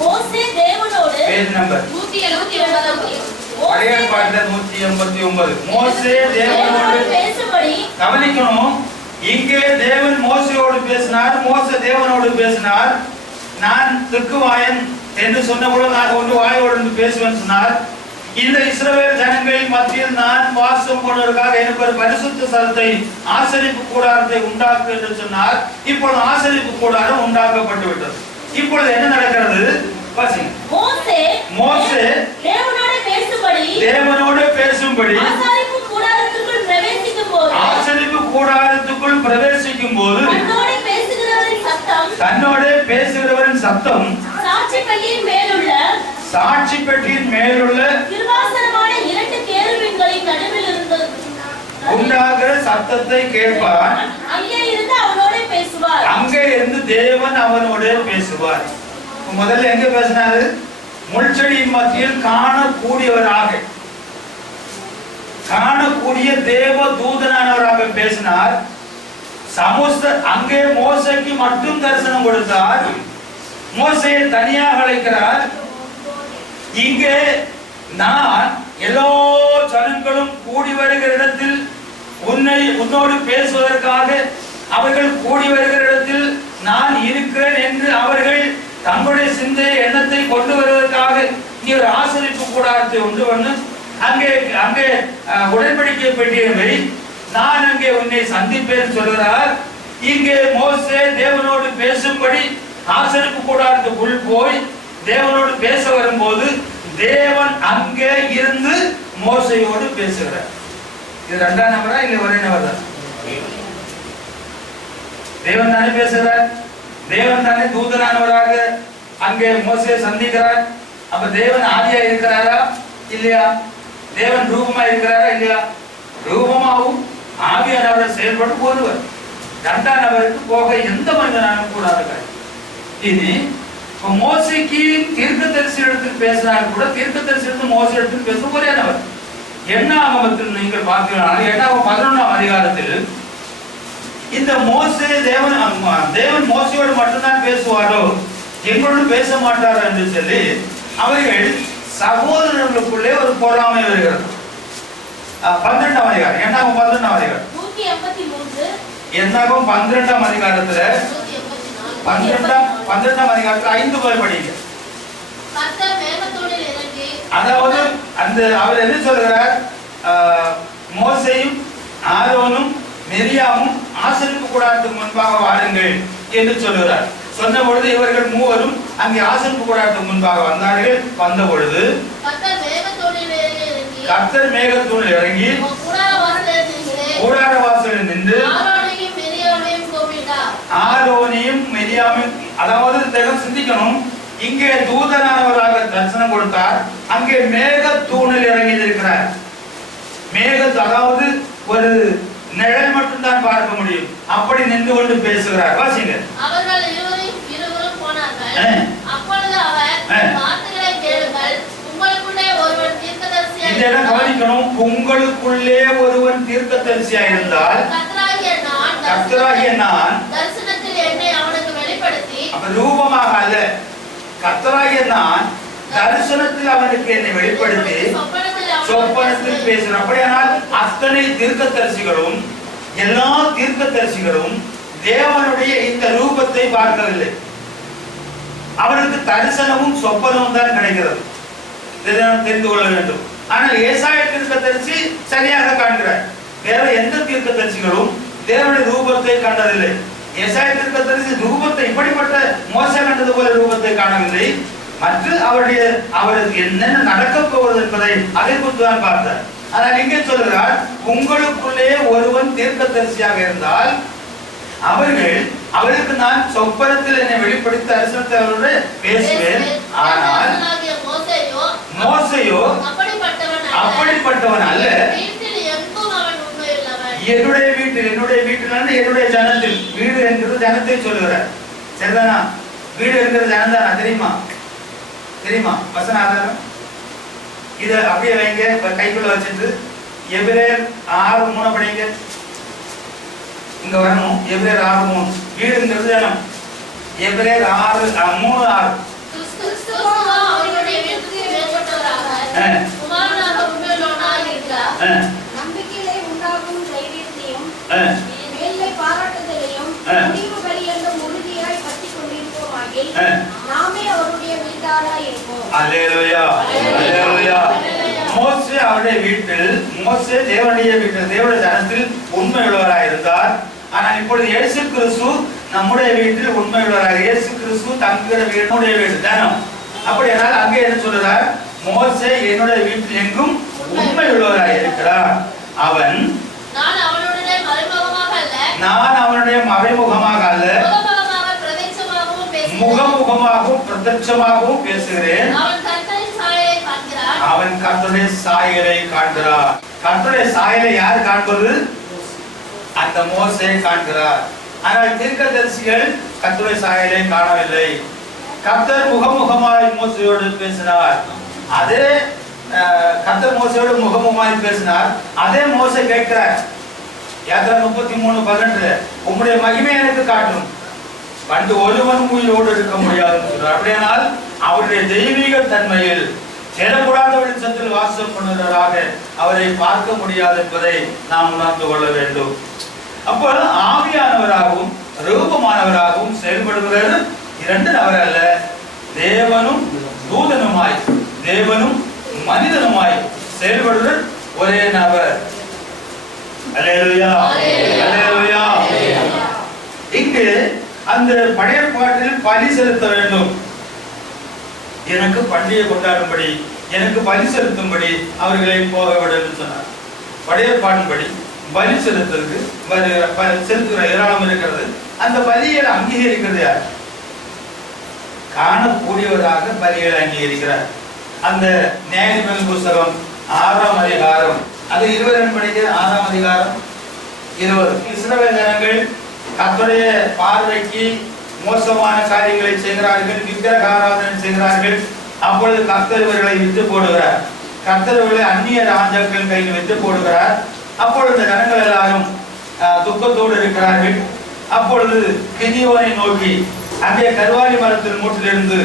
மோசே தேவனோடு பேஜ் நம்பர் 179. பழைய பாடல் 189. மோசே தேவனோடு பேசும்படி கவனிக்கணும். இங்கே தேவன் மோசேயோடு பேசினார், மோசே தேவனோடு பேசினார். நான் திக்குவாயன் என்று சொன்னபோது நான் ஒன்று வாயோடு பேசுவேன் சொன்னார். இந்த இஸ்ரவேல் ஜனங்களின் மத்தியில் நான் வாசம் பண்ணுவதற்காக எனக்கு ஒரு பரிசுத்த ஸ்தலத்தை ஆசரிப்பு கூடாரத்தை உண்டாக்கு என்று சொன்னார். இப்பொழுது ஆசரிப்பு கூடாரம் உண்டாக்கப்பட்டு விட்டது. இப்பொழுது என்ன நடக்கிறது? மோசே தேவனோடு பேசும்படி ஆசரிப்பு கூடாரத்துக்குள் பிரவேசிக்கும் போது தன்னோட பேசுகிறவரின் சத்தம் சாட்சி பெட்டியின் மேலுள்ள கிருபாசனமான 2 கேருபீன்களின் நடுவில் இருந்தது உண்டாகிற சத்தத்தை கேட்பார். அங்கே இருந்து அவனோடு பேசுவார். அங்கே இருந்து தேவன் அவனோடு பேசுவார். முதல்ல எங்க பேசினாரு? முள்செடியின் மத்தியில் காணக்கூடியவராக, காணக்கூடிய தேவ தூதனானவராக பேசினார். அங்கே மோசேக்கு மட்டும் தரிசனம் கொடுத்தார். மோசேயை தனியாக அழைக்கிறார். இங்கே நான் எல்லா ஜனங்களும் கூடி வருகிற இடத்தில் உன்னோடு பேசுவதற்காக அவர்கள் கூடி வருகிற இடத்தில் நான் இருக்கிறேன் என்று அவர்கள் தங்களுடைய சிந்தைய எண்ணத்தை கொண்டு வருவதற்காக நீ ஒரு ஆசரிப்பு கூடாரத்தை உண்டு பண்ணு. அங்கே உடன்படிக்கை பெட்டியை நான் அங்கே உன்னை சந்திப்பேன் சொல்கிறார். இங்கே மோசே தேவனோடு பேசும்படி ஆசரிப்பு கூடாரத்துக்குள் போய் தேவனோடு பேச வரும்போது தேவன் அங்கே இருந்து மோசையோடு பேசுகிறார். இது 2ஆம் நபரா இல்ல ஒரே நபர் தான்? தேவன் தானே பேசுகிறார். தேவன் தானே தூதனானவராக அங்கே மோசையை சந்திக்கிறார். அப்ப தேவன் ஆவியா இருக்கிறாரா இல்லையா? தேவன் ரூபமா இருக்கிறாரா இல்லையா? ரூபமாகவும் ஆவியானவர் செயல்படும் ஒருவர். இரண்டாம் நபருக்கு போக எந்த மனிதனாலும் கூடாது. இனி மோசைக்கு தீர்க்கதரிசி இடத்தில் பேசினாலும் கூட தீர்க்கதரிசி இடத்தில் மோசை இடத்தில் பேசும் ஒரே நபர். எண்ணாகமத்தில் நீங்கள் பார்த்தீங்கன்னா எண்ணாகமம் 11ஆம் அதிகாரத்தில் இந்த மோசே தேவன் மோசையோடு மட்டும்தான் பேசுவாரோ எங்களோடு பேச மாட்டார் என்று சொல்லி அவர்கள் சகோதரர்களுக்குள்ளே ஒரு பொறாமை வருகிறது. 12ஆம் அதிகாரம் எண்ணாகமம் 12ஆம் அதிகாரம் 183 எண்ணாகமம் 12ஆம் அதிகாரத்துல 12ஆம் அதிகாரத்துல 5 முதல் படிங்க. கர்த்தர் மேகத்தூணில் இறங்கி, அதாவது அந்த அவர் என்ன சொல்கிறார்? மோசேயும் ஆரோனும் மிரியாமும் ஆசரிப்பு கூடாரத்துக்கு முன்பாக வாருங்கள் என்று சொல்கிறார். சொன்ன பொழுது இவர்கள் மூவரும் அங்கே ஆசரிப்பு கூடாரத்துக்கு முன்பாக வந்தார்கள். வந்த பொழுது கர்த்தர் மேகத்தூணில் இறங்கி கூடார வாசலில் நின்று ஆரோனையும் மிரியாமையும், அதாவது சிந்திக்கணும், இங்கே தூதனானவராக தரிசனம் கொடுத்தார், அங்கே மேகத்தூணில் இறங்கி இருக்கிறார். அதாவது ஒரு நிழல் மட்டும்தான் பார்க்க முடியும். அப்படி நின்று கொண்டு பேசுகிறார். வாசிங்க. அவர்கள் இருவரும் போனார்கள். அப்பொழுது அவர் வார்த்தைகளை கேளுங்கள், உங்களுக்குள்ளே ஒருவன் தீர்க்கதரிசியாய் இருந்தால், கவனிக்கணும், உங்களுக்குள்ளே ஒருவன் தீர்க்கதரிசியாய் இருந்தால் கர்த்தராகிய நான் தரிசனத்தில் என்னை அவனுக்கு வெளிப்படுத்தி, அப்ப ரூபமாக அல்ல, கர்த்தராகிய நான் தரிசனத்தில் அவனுக்கு என்னை வெளிப்படுத்தி சொப்பனத்தில் பேசுகிறேன். அப்படியானால் அத்தனை தீர்க்கதரிசிகளும் எல்லா தீர்க்கதரிசிகளும் தேவனுடைய இந்த ரூபத்தை பார்க்கவில்லை. அவனுக்கு தரிசனமும் சொப்பனமும் தான் கிடைக்கிறது. தெரிந்து கொள்ள வேண்டும். ஆனால் ஏசாயா தீர்க்கதரிசி சரியாக காண்கிறார். வேற எந்த தீர்க்கதரிசிகளும் தேவனுடைய ரூபத்தை கண்டதில்லை. ஏசாயா தீர்க்கதரிசி ரூபத்தை இப்படிப்பட்ட மோசே கண்டது போல ரூபத்தை காணவில்லை. மற்ற அவருக்கு என்னென்ன நடக்க போவது என்பதை அதை குறித்து தான் பார்த்தார். ஆனால் இங்கே சொல்கிறார், உங்களுக்குள்ளே ஒருவன் தீர்க்கதரிசியாக இருந்தால் அவருக்கு நான் சொப்பனத்தில் என்னை வெளிப்படுத்தி தரிசனத்தோடு பேசுவேன். ஆனால் மோசையோ அப்படிப்பட்டவன் அல்ல. என்னுடைய வீட்டில் என்னுடைய ஜனத்தில், வீடு என்கிறது ஜனத்தை சொல்லுகிறார். சரிதானா? வீடு என்கிற ஜனம் தானா? தெரியுமா? வசன ஆதாரம் இத அப்படியே வைங்க, கைக்குள்ள வச்சுட்டு எபிரேயர் 6:3 படிங்க. இங்க வரணும். எபிரேயர் 6:3 வீடுங்கிறது ஜனம். எபிரேயர் 6:3-6 நம்பிக்கையிலே உண்டாகும் தைரியத்தையும் மேன்மை பாராட்டுதலையும் முடிவு பரியந்தம் உறுதியாய் பற்றிக் கொண்டிருப்போமாகில் நாமே அவருடைய வீட்டாராய் இருப்போம். அல்லேலூயா, அல்லேலூயா. மோசே அவருடைய வீட்டில், மோசே தேவனுடைய வீட்டில், தேவனுடைய ஜனத்தில் உண்மை உள்ளவராய் இருந்தார். ஆனால் இப்பொழுது இயேசு கிறிஸ்து நம்முடைய வீட்டில் உண்மை உள்ளவராக, இயேசு கிறிஸ்து தங்குகிற வீடுடைய வீடு ஜனம். அப்படியானால் அங்கே என்ன சொல்றார்? மோசே என்னுடைய வீட்டில் எங்கும் உண்மை உள்ளவராய் இருக்கிறார். நான் அவனுடைய மறைமுகமாக அல்ல, முகமுகமாகவும் பிரத்யட்சமாகவும் பேசுகிறேன். அவன் கர்த்தருடைய சாயலை காண்கிறார். கர்த்தருடைய சாயலை யார் காண்பது? அந்த மோசே காண்கிறார். ஆனால் தீர்க்கதரிசிகள் கர்த்தருடைய சாயலை காணவில்லை. கர்த்தர் முகமுகமாய் மோசையோடு பேசினார். அதே கர்த்தர் மோசையோடு முகமுகமாய் பேசினார். அதே மோசே கேட்கிறார். யாத்திரா 33:18 உம்முடைய மகிமை எனக்கு காட்டும், கண்டு ஒருவன் உயிரோடு இருக்க முடியாதுன்னு சொல்றார். அப்படியானால் அவருடைய தெய்வீக தன்மையில் சேரக்கூடாத வெளிச்சத்தில் வாசம் பண்ணுவதாக அவரை பார்க்க முடியாது என்பதை நாம் உணர்ந்து கொள்ள வேண்டும். அப்போ ஆவியானவராகவும் ரூபமானவராகவும் செயல்படுகிறது இரண்டு நபர் அல்ல, தேவனும் தூதனுமாய், தேவனும் மனிதனுமாய் செயல்படுவது ஒரே நபர். அல்லேலூயா, அல்லேலூயா. இங்கு அந்த பழைய பாட்டில் பலி செலுத்த வேண்டும், எனக்கு பண்டிகை கொண்டாடும்படி, எனக்கு பலி செலுத்தும்படி அவர்களை போக விட சொன்னார். பழைய பாட்டின்படி பலி செலுத்துறதுக்கு செலுத்துகிற ஏராளம் இருக்கிறது. அந்த பலியை அங்கீகரிக்கிறது யார்? காணக்கூடியவராக பலிகளை அங்கீகரிக்கிறார். அந்த நியாயாதிபதிகளின் புத்தகம் 6ஆம் அதிகாரம் அது 20 படிக்கிற 6ஆம் அதிகாரம் 20. இஸ்ரவேல் ஜனங்கள் கர்த்தருடைய பார்வைக்கு மோசமான காரியங்களை செய்கிறார்கள், விக்கிரக ஆராதனை செய்கிறார்கள். அப்பொழுது கர்த்தர் இவர்களை விட்டு போடுகிறார். கர்த்தர் இவர்களை அந்நிய ராஜாக்கள் கையில் விட்டு போடுகிறார். அப்பொழுது ஜனங்கள் எல்லாரும் துக்கத்தோடு இருக்கிறார்கள். அப்பொழுது கிதியோனை நோக்கி அங்கே கர்வாலி மரத்தின் மூட்டிலிருந்து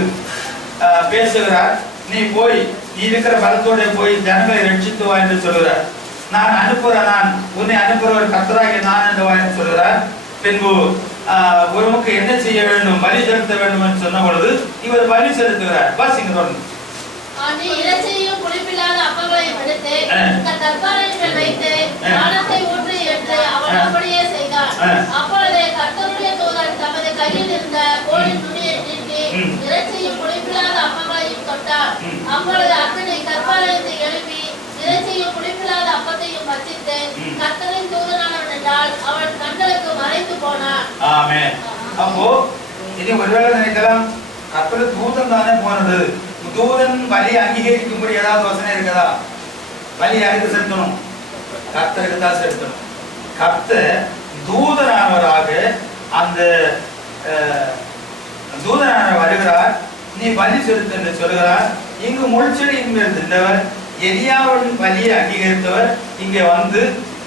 பேசுகிறார். நீ போய் நீ இருக்கிற பலத்தோட போய் ஜனங்களை ரட்சித்து வா என்று சொல்கிறார். நான் உன்னை அனுப்புறவர் கர்த்தராகிய நான் என்று வா என்று சொல்கிறார். பின்பு ஒருவனுக்கு என்ன செய்ய வேண்டும், பலி செலுத்த வேண்டும் என்று சொன்ன பொழுது இவர் பலி செலுத்துகிறார். வாசிங்க தொடர்ந்து. இறைச்சியும் புளிப்பில்லாத அப்பங்களையும் எடுத்து தற்காலில் வைத்து ஞானத்தை ஊற்றி என்று அவன் அப்படியே செய்தான். அப்பொழுது கர்த்தருடைய தூதன் தமது கையில் இருந்த கோலின் துணியை நீட்டி இறைச்சியும் புளிப்பில்லாத அப்பங்களையும் தொட்டார். அப்பொழுது அத்தனை கற்பாலயத்தை எழுப்பி இறைச்சியும் புளிப்பில்லாத அப்பத்தையும் பச்சித்து கர்த்தரின் தூதனானவன் என்றால் அவன் கண்களுக்கு மறைத்து போனான். ஆமென். அப்போ இனி ஒருவேளை நினைக்கலாம், கர்த்தர் தூதன் தானே போனது, தூதன் பலி அங்கீகரிக்கும்படி ஏதாவது வசனம் இருக்குதா? பலி யாருக்கு செலுத்தணும்? கர்த்தருக்கு தான் செலுத்தணும். கர்த்தர் தூதனானவராக அந்த தூதனானவர் வருகிறார். நீ பலி செலுத்த என்று சொல்கிறார். இங்கு முள்செடி இருந்தவர் எலியாவின் பலியை அங்கீகரித்தவர் இங்கே வந்து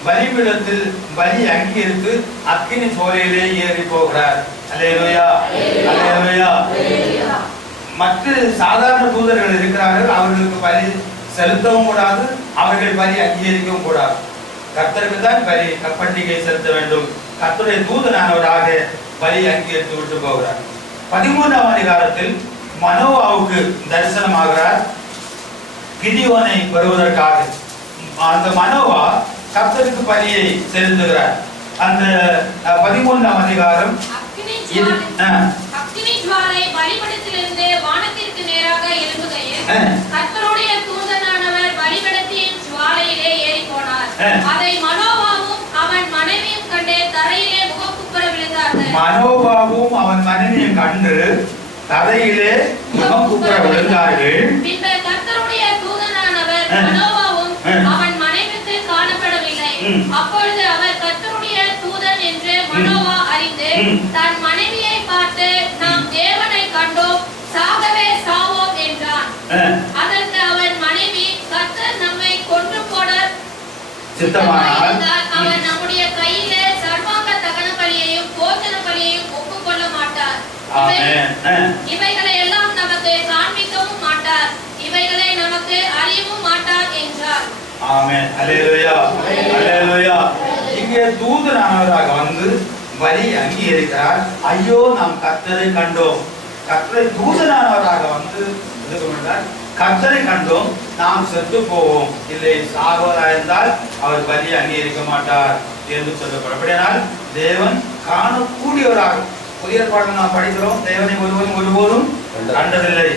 பலிபீடத்தில் பலி அங்கீகரித்து அக்கினி சோலையிலே ஏறி போகிறார். அல்லேலூயா, அல்லேலூயா. மற்ற சாதாரண தூதர்கள் இருக்கிறார்கள், அவர்களுக்கு பலி செலுத்தவும் கூடாது, அவர்கள் பலி அங்கீகரிக்கவும் கூடாது. கர்த்தருக்கு தான் பலி பண்டிகை செலுத்த வேண்டும். கர்த்தருடைய தூதனானவராக பலி அங்கீகரித்து விட்டு போகிறார். 13ஆம் அதிகாரத்தில் மனோவாவுக்கு தரிசனமாகிறார் கிதியோனை வருவதற்காக. அந்த மனோவா கர்த்தருக்கு பலியை செலுத்துகிறார். அந்த 13ஆம் அதிகாரம் அக்கினி ஜுவாலை பலிபீடத்திலிருந்து வானத்திற்கு நேராக எழும்புகையில் கர்த்தருடைய தூதனானவர் பலிபீடத்தின் ஜுவாலையிலே ஏறி போனார். அதை மனோவாவும் அவன் மனைவியும் கண்டு தரையிலே முகங்குப்புற விழுந்தார்கள். மனோவாவும் அவன் மனைவியும் கண்டு தரையிலே முகங்குப்புற விழுந்தார்கள். பின்பு கர்த்தருடைய தூதனானவர் மனோவாவும் அவன் மனைவிக்கு காணப்படவில்லை. அப்பொழுது அவர் கர்த்தருடைய தூதன் என்று மனோவா அறிந்து தன் மனைவியை பார்த்து, நாம் தேவனை கண்டோம், சாகவே சாவோம் என்றான். அதற்கு அவன் மனைவி, கர்த்தர் நம்மை கொன்று போட சித்தமானால் அவர் நம்முடைய கையிலே சர்வாங்க தகன பலியையும் போஜன பலியையும் ஒப்புக்கொள்ள மாட்டார். இவைகளை எல்லாம் நமக்கு காண்பிக்கவும் மாட்டார், இவைகளை நமக்கு அறியவும் மாட்டார் என்றார். ஆமென். அல்லேலூயா, அல்லேலூயா. இங்கே தூதனானவராக வந்து பலி அங்கீகரிக்கிறார். ஐயோ, நாம் கர்த்தரை கண்டோம். கர்த்தரை தூதனானவராக வந்து கர்த்தரை கண்டோம், நாம் செத்து போவோம், இல்லை சாகவதா இருந்தால் அவர் பலி அங்கீகரிக்க மாட்டார் என்று சொல்லப்படும். அப்படியானால் தேவன் காணக்கூடியவராக, புதிய பாடல் நாம் படிக்கிறோம், தேவனை ஒருபோதும் கண்டதில்லை.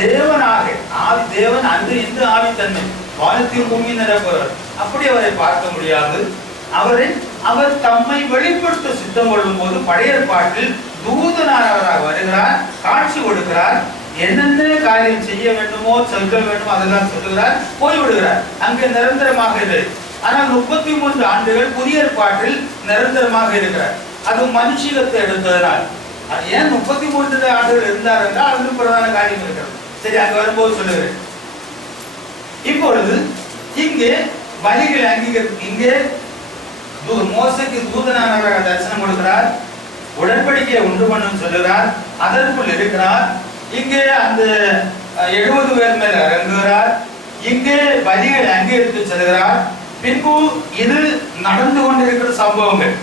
தேவனாக ஆவி, தேவன் அன்று இன்று ஆவித்தன்மை, வானத்தில் பூமி நிரப்பவர், அப்படி அவரை பார்க்க முடியாது. அவர் தம்மை வெளிப்படுத்த சித்தம் கொள்ளும் போது பழைய ஏற்பாட்டில் தூதனானவராக வருகிறார், காட்சி கொடுக்கிறார், என்னென்ன காரியம் செய்ய வேண்டுமோ சொல்ல வேண்டுமோ அதெல்லாம் சொல்லுகிறார், போய்விடுகிறார். அங்கே நிரந்தரமாக இல்லை. ஆனால் 33 ஆண்டுகள் புதிய ஏற்பாட்டில் நிரந்தரமாக இருக்கிறார். அது மனுஷீகத்தை எடுத்ததனால். ஏன் 33 ஆண்டுகள் இருந்தார் என்றால் அது பிரதான காரியம் இருக்கிறது. சரி, அங்க வரும்போது சொல்லுகிறேன். இப்பொழுது இங்கே பலிகளை அங்கீகரித்து, இங்கே மோசைக்கு தூதனானவராக தரிசனம் கொடுக்கிறார், உடன்படிக்கையை உண்டு பண்ணும் சொல்லுகிறார், அதற்குள் இருக்கிறார். இங்கே அந்த 70 பேர் மேல் இறங்குகிறார். இங்கே பலிகளை அங்கீகரித்து செல்கிறார். பின்பு இது நடந்து கொண்டிருக்கிற சம்பவங்கள்.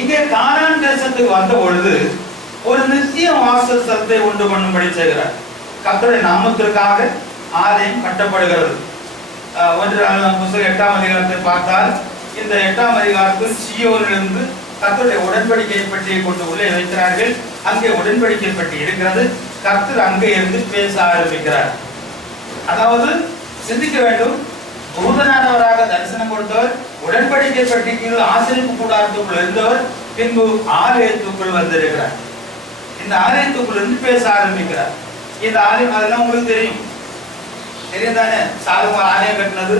இங்கே கானான் தேசத்துக்கு வந்த பொழுது ஒரு நித்திய வாசஸ்தலத்தை உண்டு பண்ணும்படி செய்கிறார். கர்த்தருடைய நாமத்திற்காக ஆலயம் கட்டப்படுகிறது. 1 புத்தகம் 8ஆம் அதிகாரத்தை பார்த்தால், இந்த 8ஆம் அதிகாரத்தில் சீயோனிலிருந்து கர்த்தருடைய உடன்படிக்கை பெட்டியை கொண்டு உள்ளே வைக்கிறார்கள். அங்கே உடன்படிக்கை பெட்டி இருக்கிறது. கர்த்தர் அங்கே இருந்து பேச ஆரம்பிக்கிறார். அதாவது சிந்திக்க வேண்டும், தூதனானவராக தரிசனம் கொடுத்தவர், உடன்படிக்கை பெட்டிக்கு ஆசரிப்பு கூடாரத்துக்குள் இருந்தவர், பின்பு ஆலயத்துக்குள் வந்திருக்கிறார். இந்த ஆலயத்துக்குள் இருந்து பேச ஆரம்பிக்கிறார். இந்த ஆலயம் அதெல்லாம் உங்களுக்கு தெரியும். தெரியும் தானே? சாலமோன் ஆலயம் கட்டினது.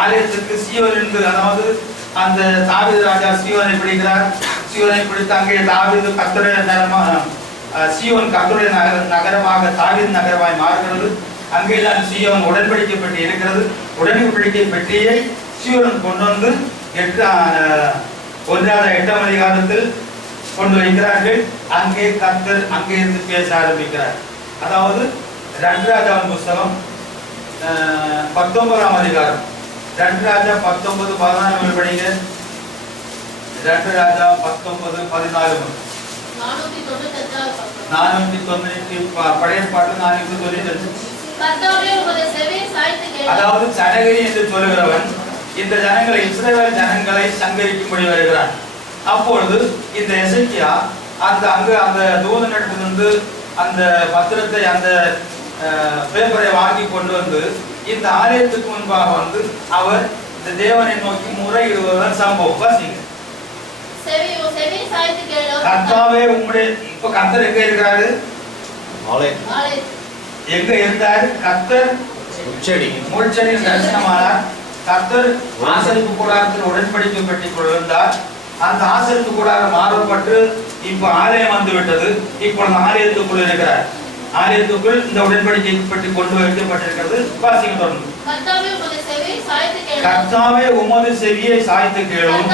ஆலயத்துக்கு சீயோன் என்று, அதாவது அந்த தாவீது ராஜா சீயோனை பிடிக்கிறார். சீயோனை பிடித்து அங்கே தாவீது கர்த்தருடைய சீயோன் கர்த்தருடைய நகரமாக தாவீது நகரமாய் மாறுகிறது. அங்கேதான் சீயோன் உடன்படிக்கை பெட்டி இருக்கிறது. உடன்படிக்கை பெட்டியை சீயோன் கொண்டு வந்து 1-8 அதிகாரத்தில் கொண்டு வைக்கிறார்கள். அங்கே கர்த்தர் அங்கே இருந்து பேச ஆரம்பிக்கிறார். அதாவது 2 ராஜாவின் புஸ்தகம் 19 அதிகாரம், 2 ராஜா 19:14 படிங்க. 2 ராஜா 19:14. 490 பழைய பாட்டு 490. அதாவது சனகரி என்று சொல்லுகிறவன் இந்த ஜனங்களை, இஸ்ரவேல் ஜனங்களை சங்கரிக்கும்படி வருகிறான். அப்பொழுது இந்த எசேக்கியா அந்த தூதனிடத்திலிருந்து அந்த பத்திரத்தை, அந்த பேப்பரை வாங்கி கொண்டு வந்து இந்த ஆலயத்துக்கு முன்பாக வந்து அவர் இந்த தேவனை நோக்கி முறையிடுவதுதான் சம்பவம். வாசிங்க. கர்த்தாவே உம்முடைய, இப்ப கர்த்தர் எங்க இருக்கிறாரு? எங்க இருந்தாரு? கர்த்தர் முள்செடியில் தரிசனமானார். கர்த்தர் ஆசரிப்பு கூடாரத்தில் உடன்படிக்கை பெட்டி கொண்டிருந்தார். அந்த ஆசரிப்பு கூடாரம் மாறப்பட்டு இப்ப ஆலயம் வந்து விட்டது. இப்பொழுது ஆலயத்துக்குள் இருக்கிறார். ஆலயத்துக்குள் இந்த உடன்படிக்கை பெட்டி கொண்டு வைக்கப்பட்டிருக்கிறது. வாசிங்க தொடர்ந்து. கர்த்தாவே உமது செவியை சாய்த்து கேளும்.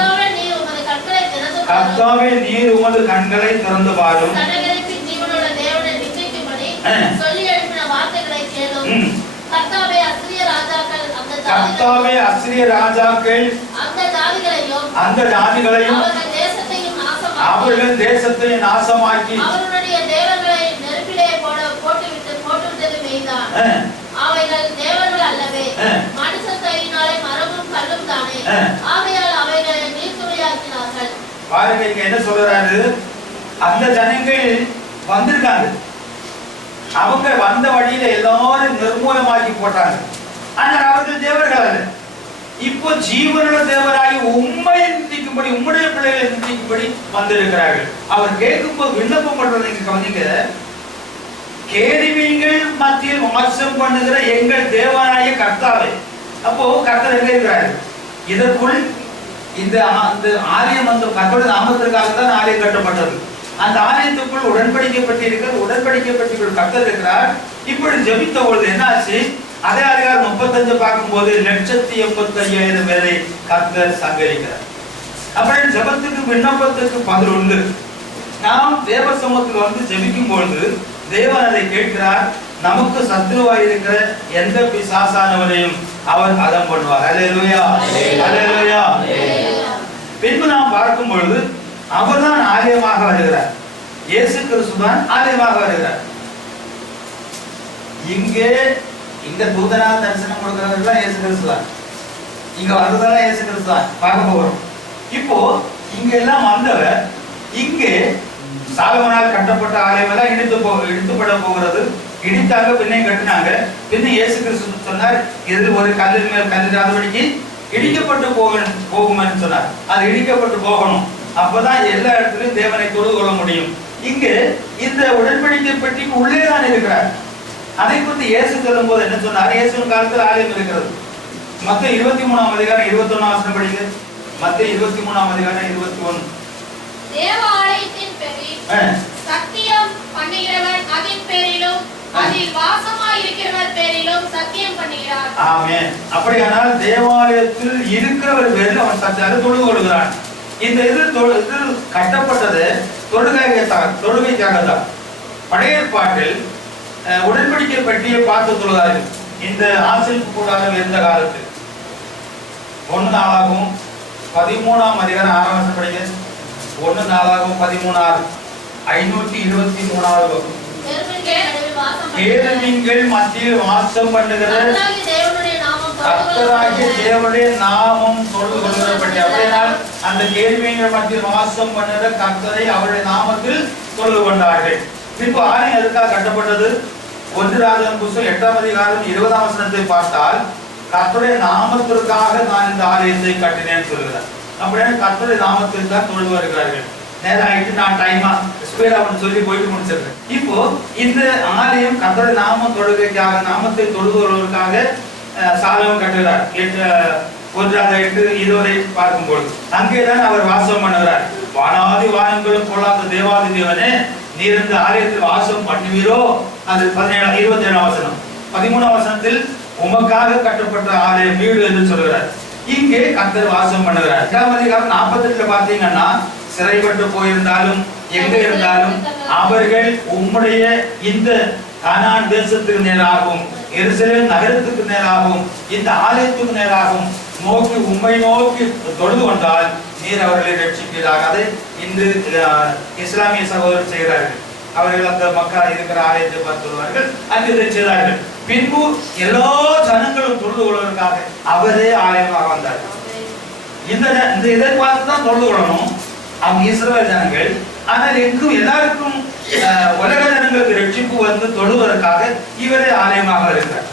கர்த்தாவே நீர் உமது கண்களை திறந்து பாரும். கர்த்தாவே அசிரிய ராஜாக்கள் அந்த ஜாதிகளையும் அவர்கள் தேசத்தை நாசமாக்கி அவருடைய தேவர்களை நெருப்பிலே போட்டுவிட்டது மெய்தான். அவைகள் தேவர்கள் அல்லவே, மனுஷர் கையினாலே மரமும் கல்லும் தானே. ஆகையால் அவைகளை நீர்த்துறையாக்கினார்கள். பாருங்க, இங்க என்ன சொல்றாரு? அந்த ஜனங்கள் வந்திருக்காங்க, அவங்க வந்த வழியில எல்லாரும் நிர்மூலமாக்கி போட்டாங்க. ஆனால் அவர்கள் தேவர்கள் அல்ல. இப்போ ஜீவனுள்ள தேவராகி உம்மை நிந்திக்கும்படி, உம்முடைய பிள்ளைகளை நிந்திக்கும்படி வந்திருக்கிறார்கள். அவர் கேட்கும்போது விண்ணப்பம் பண்றது இங்க கவனிங்க. கேருபீன்கள் மத்தியில் வாசம் பண்ணுகிற எங்கள் தேவனாகிய கர்த்தாவே. அப்போ கர்த்தர் எங்க இருக்கிறாரு? இதற்குள் இந்த ஆலயம் வந்து கர்த்தருடைய நாமத்திற்காக தான் ஆலயம் கட்டப்பட்டது. அந்த ஆலயத்துக்குள் உடன்படிக்கை பெட்டி இருக்கிறது. உடன்படிக்கை பெட்டிக்குள் கர்த்தர் இருக்கிறார். இப்படி ஜெபித்த பொழுது என்ன ஆச்சு? அதே அதிகாரம் 35 பார்க்கும்போது 185,000 பேரை கர்த்தர் சங்கரிக்கிறார். அப்படி ஜெபத்துக்கு விண்ணப்பத்துக்கு பதில் உண்டு. நாம் தேவ சமூகத்தில் வந்து ஜெபிக்கும் பொழுது தேவன் அதை கேட்கிறார். நமக்கு சத்துருவாய் இருக்கிற எந்த பிசாசானவரையும் அவர் அதம் பண்ணுவார். அல்லேலூயா, அல்லேலூயா. பின்பு நாம் பார்க்கும் பொழுது அவர்தான் ஆலயமாக வருகிறார். இயேசு கிறிஸ்து தான் ஆலயமாக வருகிறார். இங்க தூதனா தரிசனம் கொடுக்கிறவர்கள் இயேசு கிறிஸ்து தான். இங்க வந்ததெல்லாம் இயேசு கிறிஸ்து தான். பார்க்க போறோம். இப்போ இங்க எல்லாம் வந்தவர் இங்கே சாலமோனால் கட்டப்பட்ட ஆலயம் எல்லாம் இடித்துப்பட போகிறது. இடித்தாங்க, பின்னை கட்டினாங்க. பின்ன இயேசு கிறிஸ்து சொன்னார், இது ஒரு கல்லின் மேல் கல்லிடாதபடிக்கு இடிக்கப்பட்டு போகும் சொன்னார். அது இடிக்கப்பட்டு போகணும். அப்பதான் எல்லா இடத்துலயும் தேவனை தொழுது கொள்ள முடியும். இங்கு இந்த உடன்படிக்கை பெட்டிக்கு உள்ளே தான் இருக்கிறார். அதை பற்றி இயேசு சொல்லும் போது என்ன சொன்னார்? இயேசுவின் காலத்தில் ஆலயம் இருக்கிறது. மத்தேயு 23 அதிகாரம் 21 வசனம் படிங்க. மத்தேயு 23 அதிகாரம் 21. தேவ ஆலயத்தின் பேரில் சத்தியம் பண்ணுகிறவர் அதன் பேரிலும் அதில் வாசமாய் இருக்கிறவர் பேரிலும் சத்தியம் பண்ணுகிறார். ஆமென். அப்படியானால் தேவாலயத்தில் இருக்கிறவர் பேரில் அவன் சத்தியத்தை தொழுது கொள்கிறான். இந்த இது கட்டப்பட்டது தொழுகைக்காக தான். பழைய ஏற்பாட்டில் உடன்படிக்கை பெட்டியை பார்த்து தொழுதார்கள். இந்த ஆசரிப்பு கூடாரம் இருந்த காலத்தில் 1 நாளாகவும் 13 அதிகாரம் 6 வசனம் படிங்க. 1 நாளாகவும் 13 523 கேருபீன்கள் மத்தியில் வாசம் பண்ணுகிற கர்த்தராகிய தேவனுடைய நாமம் தொழுது கொள்கிறபடி. அப்படினால் அந்த கேருபீன்கள் மத்தியில் வாசம் பண்ணுகிற கர்த்தரை அவருடைய நாமத்தில் தொழுது கொண்டார்கள். பின்பு ஆலயம் எதற்காக கட்டப்பட்டது? 1 ராஜாவின் புஸ்தகம் 8 அதிகாரம் 20 வசனத்தை பார்த்தால் கர்த்தருடைய நாமத்திற்காக நான் இந்த ஆலயத்தை கட்டினேன் சொல்கிறார். அப்படியே கர்த்தருடைய நாமத்திற்கு தான் தொழுது வருகிறார்கள். நேரம் ஆயிட்டு நான் டைமா ஸ்பீடா ஒன்று சொல்லி போயிட்டு முடிச்சிடுறேன். இப்போ இந்த ஆலயம் கர்த்தருடைய நாம தொழுகைக்காக, நாமத்தை தொழுதுவதற்காக சாலமோன் கட்டுகிறார். 1:8-20 பார்க்கும்போது அங்கேதான் அவர் வாசம் பண்ணுகிறார். வானாதி வானங்களும் கொள்ளாத தேவாதி தேவனே, நீர் இந்த ஆலயத்தில் வாசம் பண்ணுவீரோ? அது 27 வசனம். 13 வசனத்தில் உமக்காக கட்டப்பட்ட ஆலயம் வீடு என்று சொல்கிறார். இங்கே கர்த்தர் வாசம் பண்ணுகிறார். 48 பார்த்தீங்கன்னா, சிறைப்பட்டு போயிருந்தாலும் எங்க இருந்தாலும் அவர்கள் உம்முடைய இந்த கானான் தேசத்துக்கு நேராகவும் எருசலேம் நகரத்துக்கு நேராகவும் இந்த ஆலயத்துக்கு நேராகவும் நோக்கி உம்மை நோக்கி தொழுது கொண்டால் நீர் அவர்களை ரட்சிப்பீராக. அதை இன்று இஸ்லாமிய சகோதரர் செய்கிறார்கள். அவர்கள் அந்த மக்கள் இருக்கிற ஆலயத்தை பார்த்து வருவார்கள், அங்கு இதை செய்தார்கள். பின்பு எல்லா ஜனங்களும் தொழுது கொள்வதற்காக அவரே ஆலயமாக வந்தார். இந்த இதை பார்த்து தான் தொழுது கொள்ளணும் அவங்க இஸ்ரவேல் ஜனங்கள். ஆனால் எங்கும் எல்லாருக்கும் உலக ஜனங்களுக்கு ரட்சிப்பு வந்து தொழுவதற்காக இவரே ஆலயமாக இருக்கிறார்.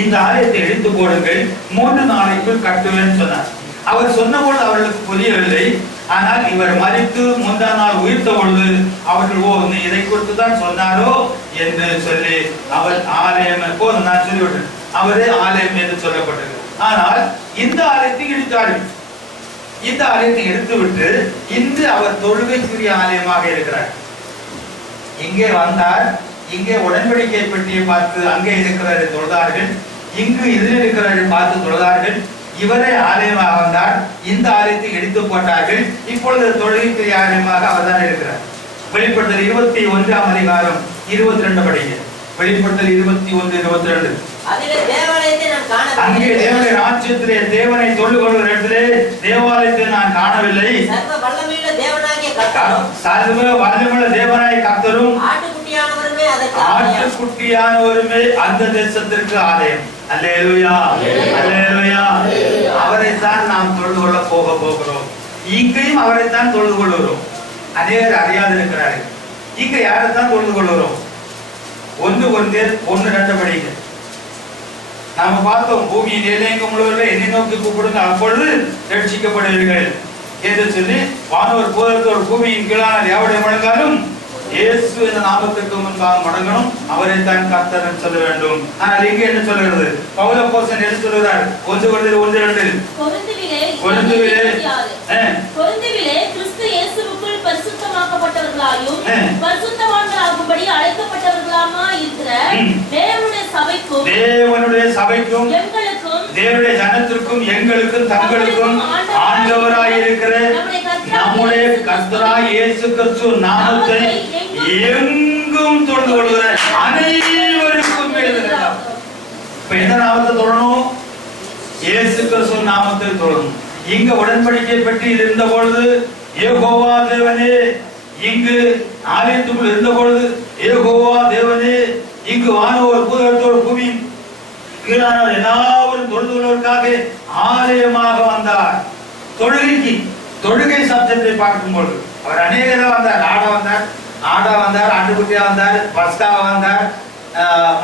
இந்த ஆலயத்தை இடித்து போடுங்கள், 3 நாளைக்குள் கட்டுவேன் சொன்னார். அவர் சொன்னபோது அவர்களுக்கு புரியவில்லை. ஆனால் இவர் மரித்து 3ஆம் நாள் உயிர்த்த பொழுது அவர்கள் இதை குறித்து தான் சொன்னாரோ என்று சொல்லி அவர் ஆலயம் போதும் நான் சொல்லிவிட்டேன், அவரே ஆலயம் என்று சொல்லப்பட்டது. ஆனால் இந்த ஆலயத்தை இடித்தார்கள். இந்த ஆலயத்தை எடுத்துவிட்டு இன்று அவர் தொழுகைக்குரிய ஆலயமாக இருக்கிறார். இங்கே வந்தார், இங்கே உடன்படிக்கை பெட்டியை பார்த்து அங்கே இருக்கிறாரை தொழுதார்கள், இங்கு இதில் இருக்கிறாரை பார்த்து தொழுதார்கள். இவரே ஆலயமாக வந்தார். இந்த ஆலயத்தை எடுத்து போட்டார்கள். இப்பொழுது தொழுகைக்குரிய ஆலயமாக அவர் தான் இருக்கிறார். வெளிப்படுத்தல் 21ஆம் அதிகாரம் 22 படிங்க. வெளிப்படுத்தல் 21:22. அதிலே தேவாலயத்தை நான் காணவில்லை. அங்கே தேவனுடைய ராஜ்யத்திலே தேவனை தொழுது கொள்கிற இடத்திலே தேவாலயத்தை நான் காணவில்லை. சர்வ வல்லமையுள்ள தேவனாகிய கர்த்தரும், சர்வ வல்லமையுள்ள தேவனாகிய கர்த்தரும், ஆட்டுக்குட்டியானவருமே அதற்கு ஆலயம். ஆட்டுக்குட்டியானவருமே அந்த தேசத்திற்கு ஆலயம். அல்லேலூயா, அல்லேலூயா. அவரைத்தான் நாம் தொழுது கொள்ள போகிறோம். இங்கேயும் அவரைத்தான் தொழுது கொள்கிறோம். அநேகர் அறியாது இருக்கிறார்கள். இங்க யாரைத்தான் தொழுது கொள்கிறோம்? 1 Corinthians 1:2 படிங்க. நாம பார்த்தோம், பூமியின் எல்லையெங்கும் உள்ளவர்களை என்னை நோக்கி கூப்பிடுங்க, அப்பொழுது ரட்சிக்கப்படுவீர்கள் என்று சொல்லி வானவர் பூதத்தோர் பூமியின் கீழான எவருடைய முழங்காலும் இயேசு என்ற நாமத்துக்கு முன்பாக மடங்கணும், அவரைத்தான் கர்த்தர் சொல்ல வேண்டும். ஆனால் இங்கே என்ன சொல்கிறது? பவுல் அப்போஸ்தலன் என்ன சொல்கிறார்? 1 Corinthians 1:2 கொரிந்தியிலே கிறிஸ்து இயேசுவுக்குள் பரிசுத்தமாக்கப்பட்டவர்களாயும் பரிசுத்தவான்களாகும்படி அழைக்கப்பட்டவர்களாமா இருக்கிற தேவனுடைய சபைக்கும் எங்களுக்கும் தேவனுடைய ஜனத்திற்கும் எங்களுக்கும் தங்களுக்கும் ஆண்டவராய் இருக்கிற நம்முடைய கர்த்தராய் இயேசு கிறிஸ்து நாமத்தை எங்கும் தொழுது கொள்கிற அனைவருக்கும் எழுதுகிறார். இப்ப எந்த நாமத்தை தொழணும்? இயேசு கிறிஸ்து நாமத்தை தொழணும். இங்க உடன்படிக்கை பெட்டி இருந்த பொழுது யெகோவா தேவனே, இங்கு ஆலயத்துக்குள் இருந்த பொழுது யெகோவா தேவனே, இங்கு வானவர் பூதத்தோர் பூமியின் கீழான எல்லாரும் தொழுது கொள்வதற்காக ஆலயமாக வந்தார். தொழுகை சப்தத்தை பார்க்கும்போது அவர் அநேகரா வந்தார். ஆடா வந்தார், ஆட்டுக்குட்டியா வந்தார், பஸ்தாவா வந்தார்,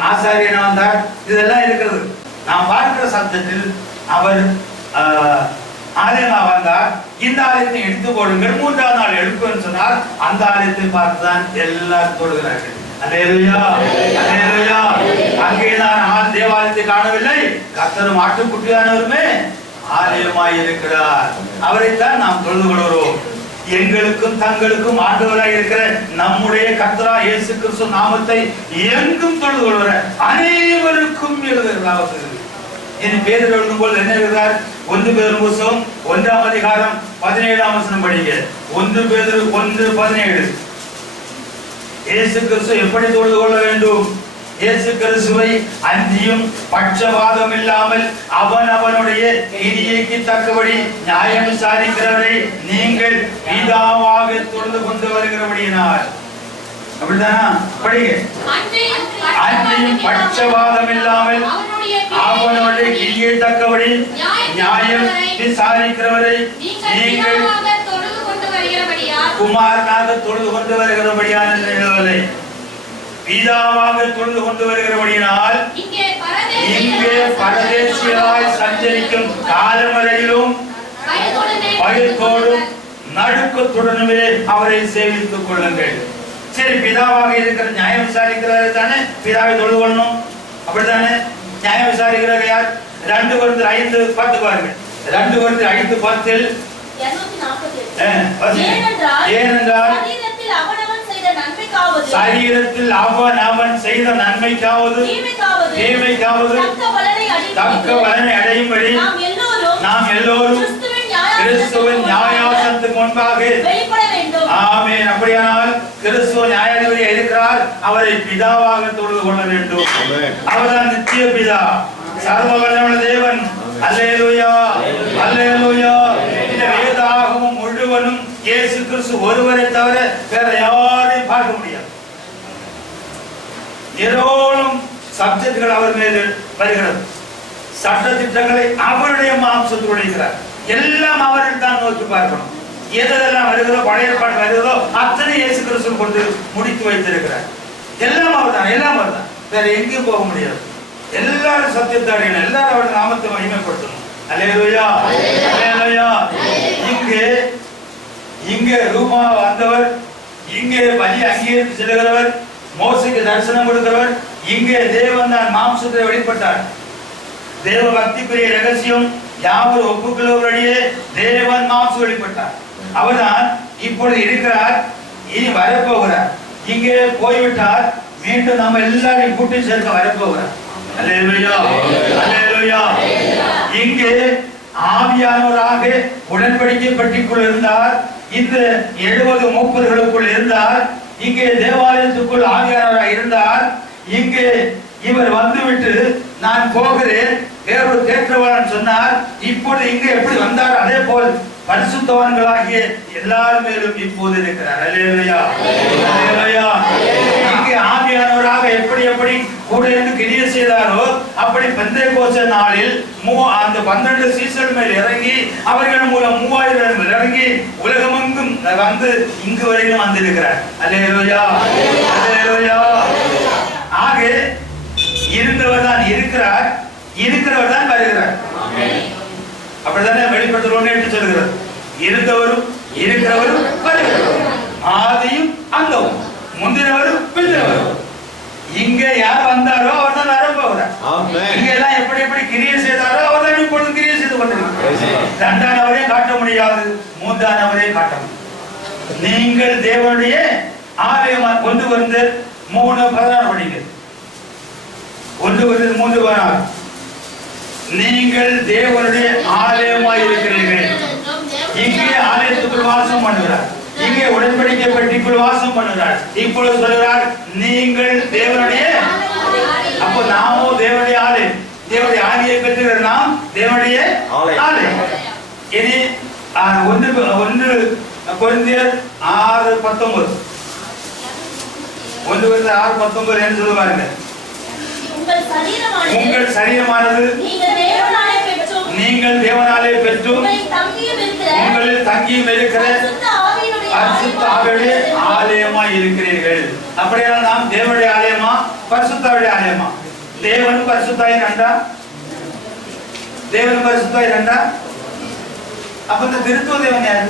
ஆசாரியனா வந்தார். இதெல்லாம் இருக்கிறது. நாம் பார்க்கிற சப்தத்தில் அவர் ஆலயமாக வந்தார். இந்த ஆலயத்தை எடுத்து போடுங்கள், 3ஆம் நாள் எடுப்பேன்னு சொன்னார். அந்த ஆலயத்தை பார்த்துதான் எல்லாரும் தொழுகிறார்கள். அல்லேலூயா, அல்லேலூயா. அங்கேதான் தேவாலயத்தை காணவில்லை, கர்த்தரும் ஆட்டுக்குட்டியானவருமே ஆலயமாய் இருக்கிறார். அவரைத்தான் நாம் தொழுது கொள்கிறோம். எங்களுக்கும் தங்களுக்கும் ஆண்டவராய் இருக்கிற நம்முடைய கர்த்தராகிய இயேசு கிறிஸ்து நாமத்தை எங்கும் தொழுது கொள்கிற அனைவருக்கும் எழுதுகிறார். இனி பேதுரு எழுதும்போது என்ன எழுதுகிறார்? 1 பேதுரு புத்தகம் 1ஆம் அதிகாரம் 17ஆம் வசனம் படிங்க. 1 பேதுரு 1:17. இயேசு கிறிஸ்து எப்படி தொழுது கொள்ள வேண்டும்? இயேசு கிறிஸ்துவை அன்றியும் பட்சபாதம் இல்லாமல் அவனுடைய நீதிக்கு தக்கபடி நியாயம் விசாரிக்கிறவரை நீங்கள் பிதாவாக தொழுது கொண்டு வருகிறபடியினால். அப்படிதானா? படிங்க. அன்றியும் பட்சபாதம் இல்லாமல் அவனுடைய நீதிக்கு தக்கபடி நியாயம் விசாரிக்கிறவரை நீங்கள் குமாரனாக தொழுது கொண்டு வருகிறபடியான நிலவலை பிதாவாக தொழுது கொண்டு வருகிறபடியினால் இங்கே பரதேசியாய் சஞ்சரிக்கும் காலம் வரையிலும் பயத்தோடும் நடுக்கத்துடனே அவரை சேவித்துக் கொள்ளுங்கள். சரி, பிதாவாக இருக்கிற நியாயம் விசாரிக்கிறாரு தானே பிதாவை தொழுது கொள்ளணும், அப்படித்தானே? நியாயம் விசாரிக்கிறார் யார்? 2 கொரிந்தியர் 5:10 பாருங்க. 2 கொரிந்தியர் 5:10 ஏனென்றால் சரீரத்தில் அவன் செய்த நன்மைக்காவது தீமைக்காவது தக்க பலனை அடையும்படி நாம் எல்லோரும் கிறிஸ்துவின் நியாயாசனத்துக்கு முன்பாக ஆமென். அப்படியானால் கிறிஸ்துவ நியாயாதிபதி இருக்கிறார், அவரை பிதாவாக தொழுது கொள்ள வேண்டும். அவர்தான் நித்திய பிதா, சர்வ வல்லமையுள்ள தேவன். அல்லேலூயா, அல்லேலூயா. இந்த வேதாகமம் முழுவதும் இயேசு கிறிஸ்து ஒருவரை தவிர வேற யாரையும் பார்க்க முடியாது. ஏராளம் சப்ஜெக்ட்கள் அவர் மேல் வருகிறது. சட்ட திட்டங்களை அவருடைய மாம்சத்தில் உழைக்கிறார். எல்லாம் அவரில் தான் நோக்கி பார்க்கணும். எதெல்லாம் வருகிறதோ, பழைய ஏற்பாடு வருகிறதோ அத்தனை இயேசு கிறிஸ்து கொண்டு முடித்து வைத்திருக்கிறார். எல்லாம் அவர் தான், எல்லாம் அவர் தான், வேற எங்கேயும் போக முடியாது. எல்லாரும் சத்தியத்தை அறியணும், எல்லாரும் அவருடைய நாமத்தை மகிமைப்படுத்தணும். அல்லேலூயா, அல்லேலூயா. இங்கே ரூபா வந்தவர், இங்கே பலி அங்கீகரித்து செல்கிறவர், மோசைக்கு தரிசனம் கொடுக்கிறவர். இங்கே தேவன் தான் மாம்சத்தை வெளிப்பட்டார். தேவ பக்திக்குரிய ரகசியம் யாவர் ஒப்புக்கொள்வரையே தேவன் மாம்சம் வெளிப்பட்டார். அவர்தான் இப்பொழுது இருக்கிறார், இனி வரப்போகிறார். இங்கே போய்விட்டார், மீண்டும் நம்ம எல்லாரையும் கூட்டி சேர்க்க வரப்போகிறார். அல்லேலூயா, அல்லேலூயா. இங்கே ஆவியானவராக உடன்படிக்கை பட்டிக்குள் இருந்தார். இந்த 70 மூப்பர்களுக்குள் இருந்தார். இங்கே தேவாலயத்துக்குள் ஆவியானவராக இருந்தார். இங்கே இவர் வந்துவிட்டு நான் போகிறேன், வேறொரு தேற்றவாளன் சொன்னார். இப்பொழுது இங்கே எப்படி வந்தார், அதே போல் பரிசுத்தவான்களாகிய எல்லார் மேலும் இப்போது இருக்கிறார். அல்லேலூயா, அல்லேலூயா. இங்கே ஆவியானவராக எப்படி எப்படி கூட இருந்து கிரியை செய்தாரோ அப்படி பெந்தேகோஸ்தே நாளில் அந்த 12 சீசர்கள் மேல் இறங்கி அவர்கள் மூலம் 3000 இறங்கி உலகமெங்கும் வந்து இங்கு வரையிலும் வந்திருக்கிறார். அல்லேலூயா, அல்லேலூயா. ஆக இருந்தவர் தான் இருக்கிறார், இருக்கிறவர் தான் வருகிறார். அப்படித்தானே வெளிப்படுத்தல் எடுத்து சொல்கிறது. இருந்தவரும் இருக்கிறவரும் வருகிறவரும், ஆதியும் அந்தவும், முந்தினவரும் பிந்தினவரும். இங்க யார் வந்தாரோ அவர் தான் வரப்போகிறார். இங்க எல்லாம் எப்படி எப்படி கிரியை செய்தாரோ அவர் தான் இப்பொழுது கிரியை செய்து கொண்டிருக்கிறார். 2ஆம் நபரை காட்ட முடியாது, 3ஆம் நபரை காட்ட முடியும். நீங்கள் தேவனுடைய ஆலயமா 1 கொரிந்தியர் 3:16 படிங்க. 1 கொரிந்தியர் 3:16. நீங்கள் தேவனுடைய ஆலயமாய் இருக்கிறீர்கள். இங்கே ஆலயத்துக்குள் வாசம் பண்ணுகிறார், இங்கே உடன்படிக்கை பெட்டிக்குள் வாசம் பண்ணுகிறார். இப்பொழுது சொல்கிறார் நீங்கள் தேவனுடைய. அப்போ நாமும் தேவனுடைய ஆலயம், தேவனுடைய ஆவியை பெற்றுகிற நாம் தேவனுடைய ஆலயம். இனி 1 கொரிந்தியர் 6:19. 1 கொரிந்தியர் 6:19 என்று சொல்லுவாங்க. உங்கள் சரீரமானது நீங்கள் தேவனாலே பெற்றும் உங்களில் தங்கியும் இருக்கிற பரிசுத்த ஆவியுடைய ஆலயமாய் இருக்கிறீர்கள். அப்படியானால் நாம் தேவனுடைய ஆலயமா பரிசுத்த ஆவியுடைய ஆலயமா? தேவன் பரிசுத்தாய் இரண்டா? தேவன் பரிசுத்தாய் இரண்டா? அப்ப இந்த திருத்துவ தேவன் யாரு?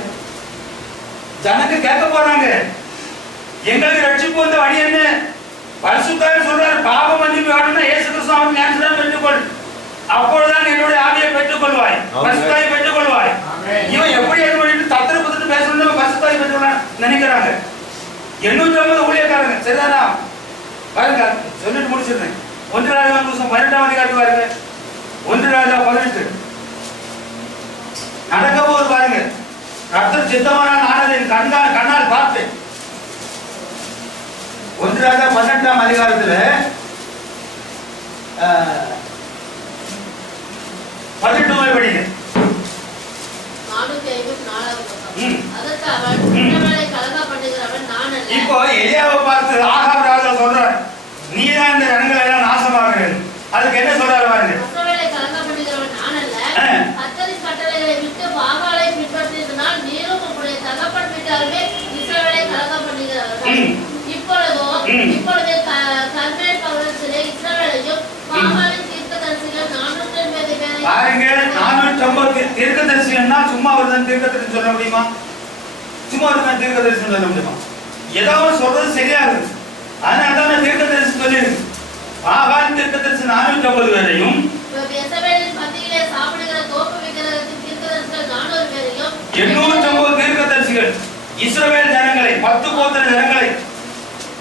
ஜனங்க கேட்க போறாங்க, எங்களுக்கு ரட்சிப்பு வந்த வழி என்ன? பரிசுத்தாய் சொல்றாரு, பாவ மன்னிப்பு வேணும்னா இயேசு கிறிஸ்துவின் ஞானஸ்நானம் பெற்றுக்கொள், அப்பொழுதுதான் என்னுடைய ஆவியை பெற்றுக் கொள்வாய், பரிசுத்தாய் பெற்றுக் கொள்வாய். இவன் எப்படி தத்திர புத்திர பேசணும் பரிசுத்தாய் பெற்றுக்கொள்ள நினைக்கிறாங்க. 850 ஊழியக்காரங்க சரிதானா? பாருங்க, சொல்லிட்டு முடிச்சிருந்தேன். 1 ராஜா 18ஆம் அதிகாரத்து பாருங்க. 1 ராஜா 18 நடக்க போது பாருங்க. கர்த்தர் சித்தமானால் நான் என் கண்ணால் பார்த்தேன். 1 ராஜா 18ஆம் அதிகாரத்துல 18 படிங்க. 454 பக்கம். அதற்கு அவன் இஸ்ரவேலை கலங்க பண்ணுகிறவன் நான் அல்ல. இப்போ எலியாவை பார்த்து ஆகாப் ராஜா சொல்றார், நீ தான் இந்த ஜனங்களை எல்லாம் நாசமாக்குறேன். அதுக்கு என்ன சொல்றாரு பாருங்க. இஸ்ரவேலை கலங்க பண்ணுகிறவன் நான் அல்ல. கர்த்தரின் கட்டளைகளை விட்டு பாகாலை பின்பற்றினால் நீரும் உங்களுடைய தகப்பன் வீட்டாருமே இஸ்ரவேலை கலங்க பண்ணுகிறவர்கள். இப்பொழுது கர்மேல் பர்வதத்திலே இஸ்ரவேலையும் பாகாலின் தீர்க்கதரிசிகள் 450 பேரை பாருங்க. 450 தீர்க்கதரிசிகள்னா சும்மா ஒருத்தன் தீர்க்கதரிசி சொல்ல முடியுமா? சும்மா ஒரு தீர்க்க தரிசனம் சொல்ல முடியுமா? ஏதாவது சொல்றது சரியா இருக்கு, அதனால தான் தீர்க்க தரிசனம் சொல்லியிருக்கு. ஆகான் தீர்க்க தரிசனம் 450 பேரையும், எசபேலின் மத்தியிலே சாப்பிடுகிற தோப்பு விக்கிரகத்தின் தீர்க்கதரிசிகள் 400 பேரையும், 850 தீர்க்கதரிசிகள் இஸ்ரவேல் ஜனங்களை 10 கோத்திர ஜனங்களை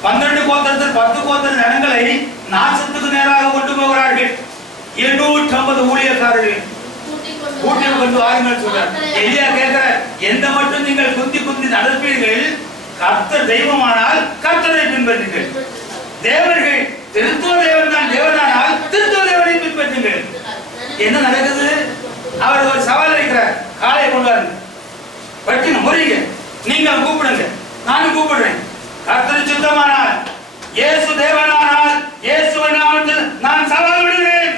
12 கோத்திரத்தில் 10 கோத்திர ஜனங்களை நாசத்துக்கு நேராக கொண்டு போகிறார்கள். 850 ஊழியக்காரர்கள் கூட்டி கொண்டு வாருங்கள் சொல்றார். எலியா கேட்கிறார், எந்த மட்டும் நீங்கள் குந்தி நடப்பீர்கள்? கர்த்தர் தெய்வமானால் கர்த்தரை பின்பற்றுங்கள். தேவர்கள் திருத்துவ தேவன் தான் தேவனானால் திருத்துவ தேவனை பின்பற்றுங்கள். என்ன நடக்குது? அவர் ஒரு சவால் வைக்கிறார், காலை கொண்டாருங்க, பட்டின முறைங்க, நீங்கள் கூப்பிடுங்க, நானும் கூப்பிடுறேன். கர்த்தர் சுத்தமானால், இயேசு தேவனானால், இயேசுவின் நாமத்தில் நான் சவால் விடுகிறேன்.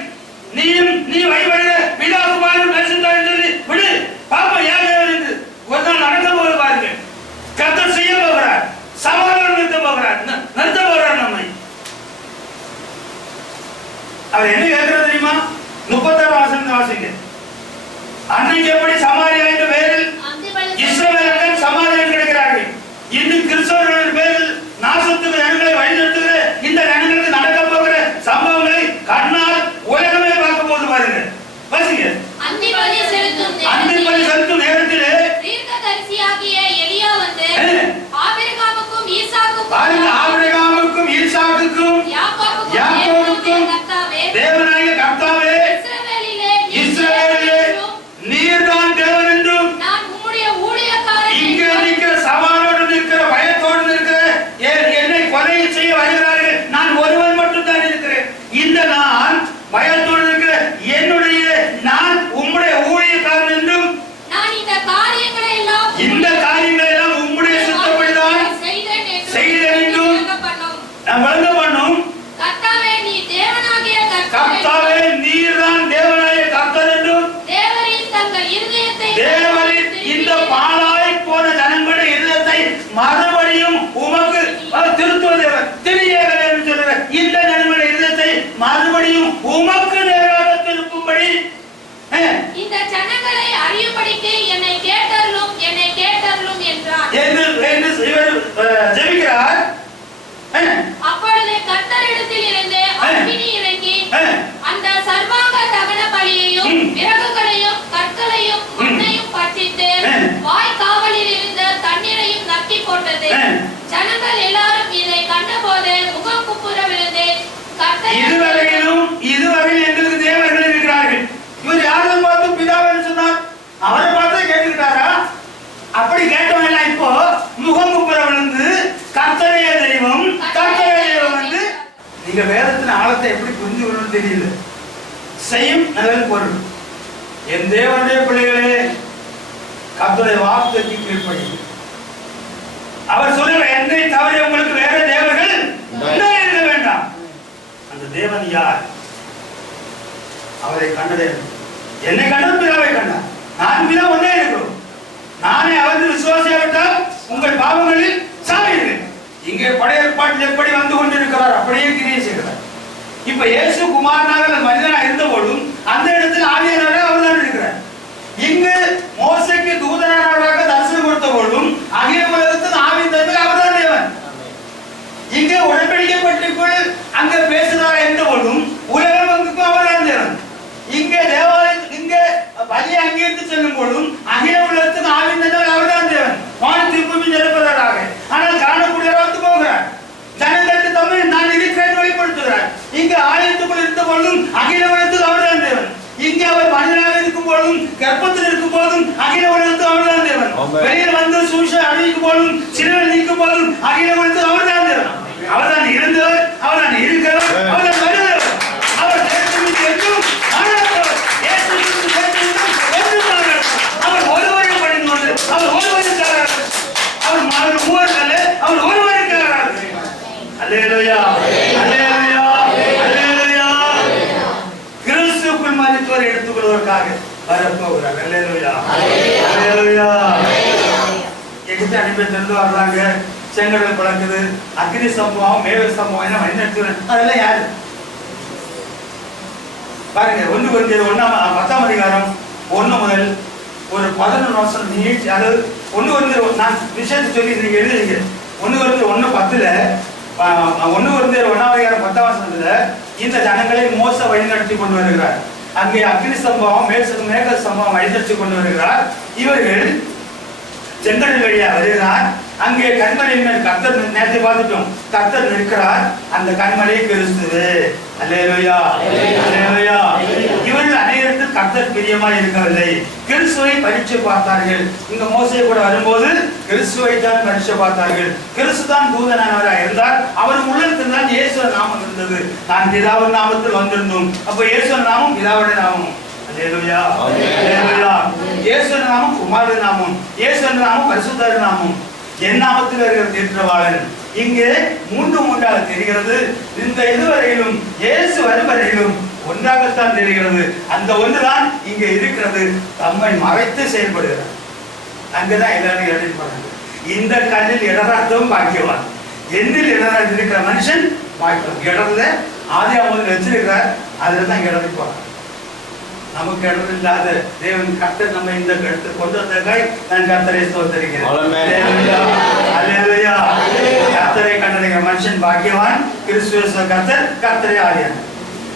நீ வழிபடுகிற பிதாகுமாரன் பரிசுத்தர் சொல்லி விடு, பாப்பா யார் தேவன் என்று ஒரு நாள் நடக்க போக பாருங்கள். கர்த்தர் செய்ய போகிறார், சவாலோடு நிறுத்த போகிறார், நிறுத்த போகிறார் நம்மை. அவர் என்ன கேட்கிறது தெரியுமா? 36 வசனத்தை வாசிங்க. அன்றைக்கு எப்படி சமாரியா என்ற பெயரில் இஸ்ரவேலர்கள் சமாரியம் கிடைக்கிறார்கள், இன்னும் கிறிஸ்தவர்களின் பேரில் நாசத்துக்கு ஜனங்களை வழிநடத்துகிற இந்த ஜனங்களுக்கு நடக்க போகிற சம்பவங்களை கண்ணால் உலகமே பார்க்க போது பாருங்க. வாசிங்க. அந்திபலி செலுத்தும் நேரத்திலே தீர்க்கதரிசியாகிய எலியா வந்து ஆபிரகாமுக்கும் ஈசாக்குக்கும் யாக்கோபுக்கும் தேவனாகிய கர்த்தாவே, இஸ்ரவேலிலே நீர்தான் தேவன் என்றும் நான் உம்முடைய ஊழியக்காரன் இங்கே நிற்கிற சவாலோடு நிற்கிற பயத்தோடு நிற்கிற என்னை கொலை செய்ய வருகிறார்கள், நான் ஒருவன் மட்டும் தான் இருக்கிறேன். இந்த நான் பயத்தோடு இருக்கிற என்னுடைய நான் உம்முடைய ஊழியக்காரன் என்றும் நான் இந்த காரியங்களை எல்லாம் உம்முடைய சித்தப்படிதான் செய்தேன் என்றும் நான் வழங்க பண்ணும். கர்த்தாவே நீர்தான் தேவனாகிய கர்த்தர் என்றும் தேவரின் இந்த பாழாய் போன ஜனங்களுடைய இதயத்தை மறுபடியும் உமக்கு திருத்துவ தேவன் திரியேகவே என்று சொல்லுற இந்த ஜனங்களுடைய இதயத்தை மறுபடியும் உமக்கு நேராக திருப்பும்படி இந்த ஜனங்களை அறியும்படிக்கு என்னை கேட்டருளும் என்றார் என்று ஜெபிக்கிறார். அப்பொழுது கர்த்தரிடத்தில் இருந்து அக்கினி இறங்கி அந்த சர்வாங்க தகன பலியையும் விறகுகளையும் கற்களையும் மண்ணையும் பற்றித்து வாய்க்காவலில் இருந்த தண்ணீரையும் நக்கி போட்டது. ஜனங்கள் எல்லாரும் இதை கண்டபோது முகம் குப்புற விழுந்து இதுவரையில் எங்களுக்கு தேவர்கள் இருக்கிறார்கள், இவர் யாரும் பார்த்து பிதாவென்று சொன்னார், அவரை பார்த்து கேட்டுக்கிட்டாரா? அப்படி கேட்டவன் எல்லாம் இப்போ முகம் குப்புற விழுந்து கர்த்தரையே தெய்வம் வந்து நீங்க வேதத்தின் ஆழத்தை எப்படி புரிஞ்சு கொள்ளணும் தெரியல. செய்யும் நல்ல பொருள். என் தேவனுடைய பிள்ளைகளே, கர்த்தருடைய வார்த்தைக்கு கீழ்ப்படி. அவர் சொல்லுகிற என்னை தவிர உங்களுக்கு வேற தேவர்கள் இருக்க வேண்டாம். அந்த தேவன் யார்? அவரை கண்டதே, என்னை கண்ட பிதாவை கண்டார். நான் பிதா ஒன்றே இருக்கிறோம். நானே அவரது விசுவாசியாவிட்டால் உங்கள் பாவங்களில் சாவீர்கள். இங்கே பழைய ஏற்பாட்டில் எப்படி வந்து கொண்டிருக்கிறார் அப்படியே கிரியை செய்கிறார். இப்ப இயேசு குமாரனாக மனிதனாக இருந்த போதும் அந்த இடத்தில் ஆவியானவராக அவர்தான் இருக்கிறார். இங்கு மோசேக்கு தூதனாக தரிசனம் கொடுத்த போதும் அகில உலகத்தில் ஆவியின் தன்மையில் அவர்தான் தேவன். இங்கே உடன்படிக்கை பற்றிக்குள் அங்க பேசுகிறார் என்ற போதும் உலகம் அவர்தான் தேவன். இங்கே தேவாலயம் இங்கே பலியை அங்கீகரித்து செல்லும் போதும் அகில உலகத்துக்கு ஆவியின் தன்மையில் அவர்தான் தேவன். வானத்தின் பூமி நிரப்புவதாக. ஆனால் காணக்கூடியவராக போகிறார். ஜனங்களுக்கு தமிழ் நான் இருக்கிறேன் வெளிப்படுத்துகிறார். இங்கு ஆலயத்துக்குள் இருந்த போதும் அகில உலகத்துக்கு அவர்தான் தேவன். இங்கே அவர் மனிதனாக இருக்கும் போதும் கர்ப்பத்தில் இருக்கும் போதும் அகில உலகத்துக்கு அவர்தான் தேவன். வெளியில் வந்து சூஷ அறிவிக்கும் போதும் சிறுவன் நிற்கும் போதும் அகில உலகத்துக்கு அவர்தான் தேவன். அவர்தான் இருந்தவர், அவர்தான் இருக்கிறவர், அவர்தான் வருகிறவர். அவர் என்றும் அவர் ஒருவரை படிந்து கொண்டு அவர் ஒருவருக்காக அவர் மூவர்கள் அவர் ஒருவருக்காக. அல்லேலூயா, அல்லேலூயா, அல்லேலூயா. கிறிஸ்துவுக்குள் மரித்தோரை எடுத்துக்கொள்வதற்காக வரப்போகிறார். அல்லேலூயா, அல்லேலூயா. எகிப்து அனுப்பி திறந்து வர்றாங்க, செங்கடல் பழக்குது, அக்னி சம்பவம், மேக சம்பவம் எல்லாம் வழிநடத்துவது. அதெல்லாம் யாரு பாருங்க. 1 Corinthians 10 அதிகாரம் 1 முதல் ஒரு 11 வருஷம் நீட், அதாவது 1 கொரிந்தியர், நான் விஷயத்தை சொல்லி நீங்க எழுதுறீங்க. 1 கொரிந்தியர் 1:10 1 கொரிந்தியர் 1:10 இந்த ஜனங்களை மோச வழிநடத்தி கொண்டு வருகிறார். அங்கே அக்னி சம்பவம், மேக சம்பவம் வழிநடத்தி கொண்டு வருகிறார். இவர்கள் செங்கடல் வழியா வருகிறார். அங்கே கண்மலையின் மேல் கர்த்தர், நேரத்தை பார்த்துட்டோம், கர்த்தர் நிற்கிறார். அந்த கண்மலை கிறிஸ்துவே. அல்லேலூயா, அல்லேலூயா. இவர்கள் அனைவருக்கு கர்த்தர் பிரியமா இருக்கவில்லை. கிறிஸ்துவை பரீட்சை பார்த்தார்கள். இங்க மோசே கூட வரும்போது கிறிஸ்துவை தான் பரீட்சை பார்த்தார்கள். கிறிஸ்து தான் தூதனானவராக இருந்தார். அவர் உள்ளத்தில் தான் இயேசுவின் நாமம் இருந்தது. நான் பிதாவின் நாமத்தில் வந்திருந்தோம். அப்ப இயேசுவின் நாமம் பிதாவுடைய நாமம். அல்லேலூயா, அல்லேலூயா. இயேசுவின் நாமம் குமாரன் நாமம், இயேசுவின் நாமம் பரிசுத்தர் நாமம். என் நாமத்தில் இருக்கிற தீர்க்கவாளன். இங்கே 3 தெரிகிறது. இந்த இதுவரையிலும் இயேசு வரும் வரையிலும் ஒன்றாகத்தான் தெரிகிறது. அந்த ஒன்றுதான் இங்கே இருக்கிறது. தம்மை மறைத்து செயல்படுகிறார். அங்கதான் எல்லாரும் எழுதிப்பாங்க. இந்த கல்லில் இடராத்தவும் பாக்கியவான். எண்ணில் இடராக இருக்கிற மனுஷன் பாக்கியம். இடர்ல ஆதியாகமத்தில் வச்சிருக்கிறார். அதுல தான் இடறிப்பாங்க. நமக்கு இடம் இல்லாத தேவன் கர்த்தர் நம்ம இந்த இடத்தை கொண்டு வந்ததாய் நான் கர்த்தரை ஸ்தோத்திரிக்கிறேன். அல்லேலூயா. கர்த்தரை கண்டடைகிற மனுஷன் பாக்கியவான். கிறிஸ்துவ கர்த்தர், கர்த்தரை ஆதியான்.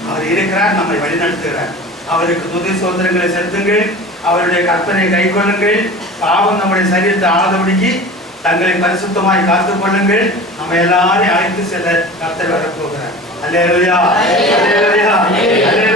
அவர் இருக்கிறார், நம்மை வழிநடத்துகிறார். அவருக்கு துதி சோதனைகளை செலுத்துங்கள். அவருடைய கற்பனை கை கொள்ளுங்கள். பாவம் நம்முடைய சரீரத்தை ஆதபடிக்கு தங்களை பரிசுத்தமாய் காத்துக் கொள்ளுங்கள். நம்ம எல்லாரையும் அழைத்து செல்ல கர்த்தர் வரப்போகிறார். அல்லேலூயா, அல்லேலூயா, அல்லேலூயா.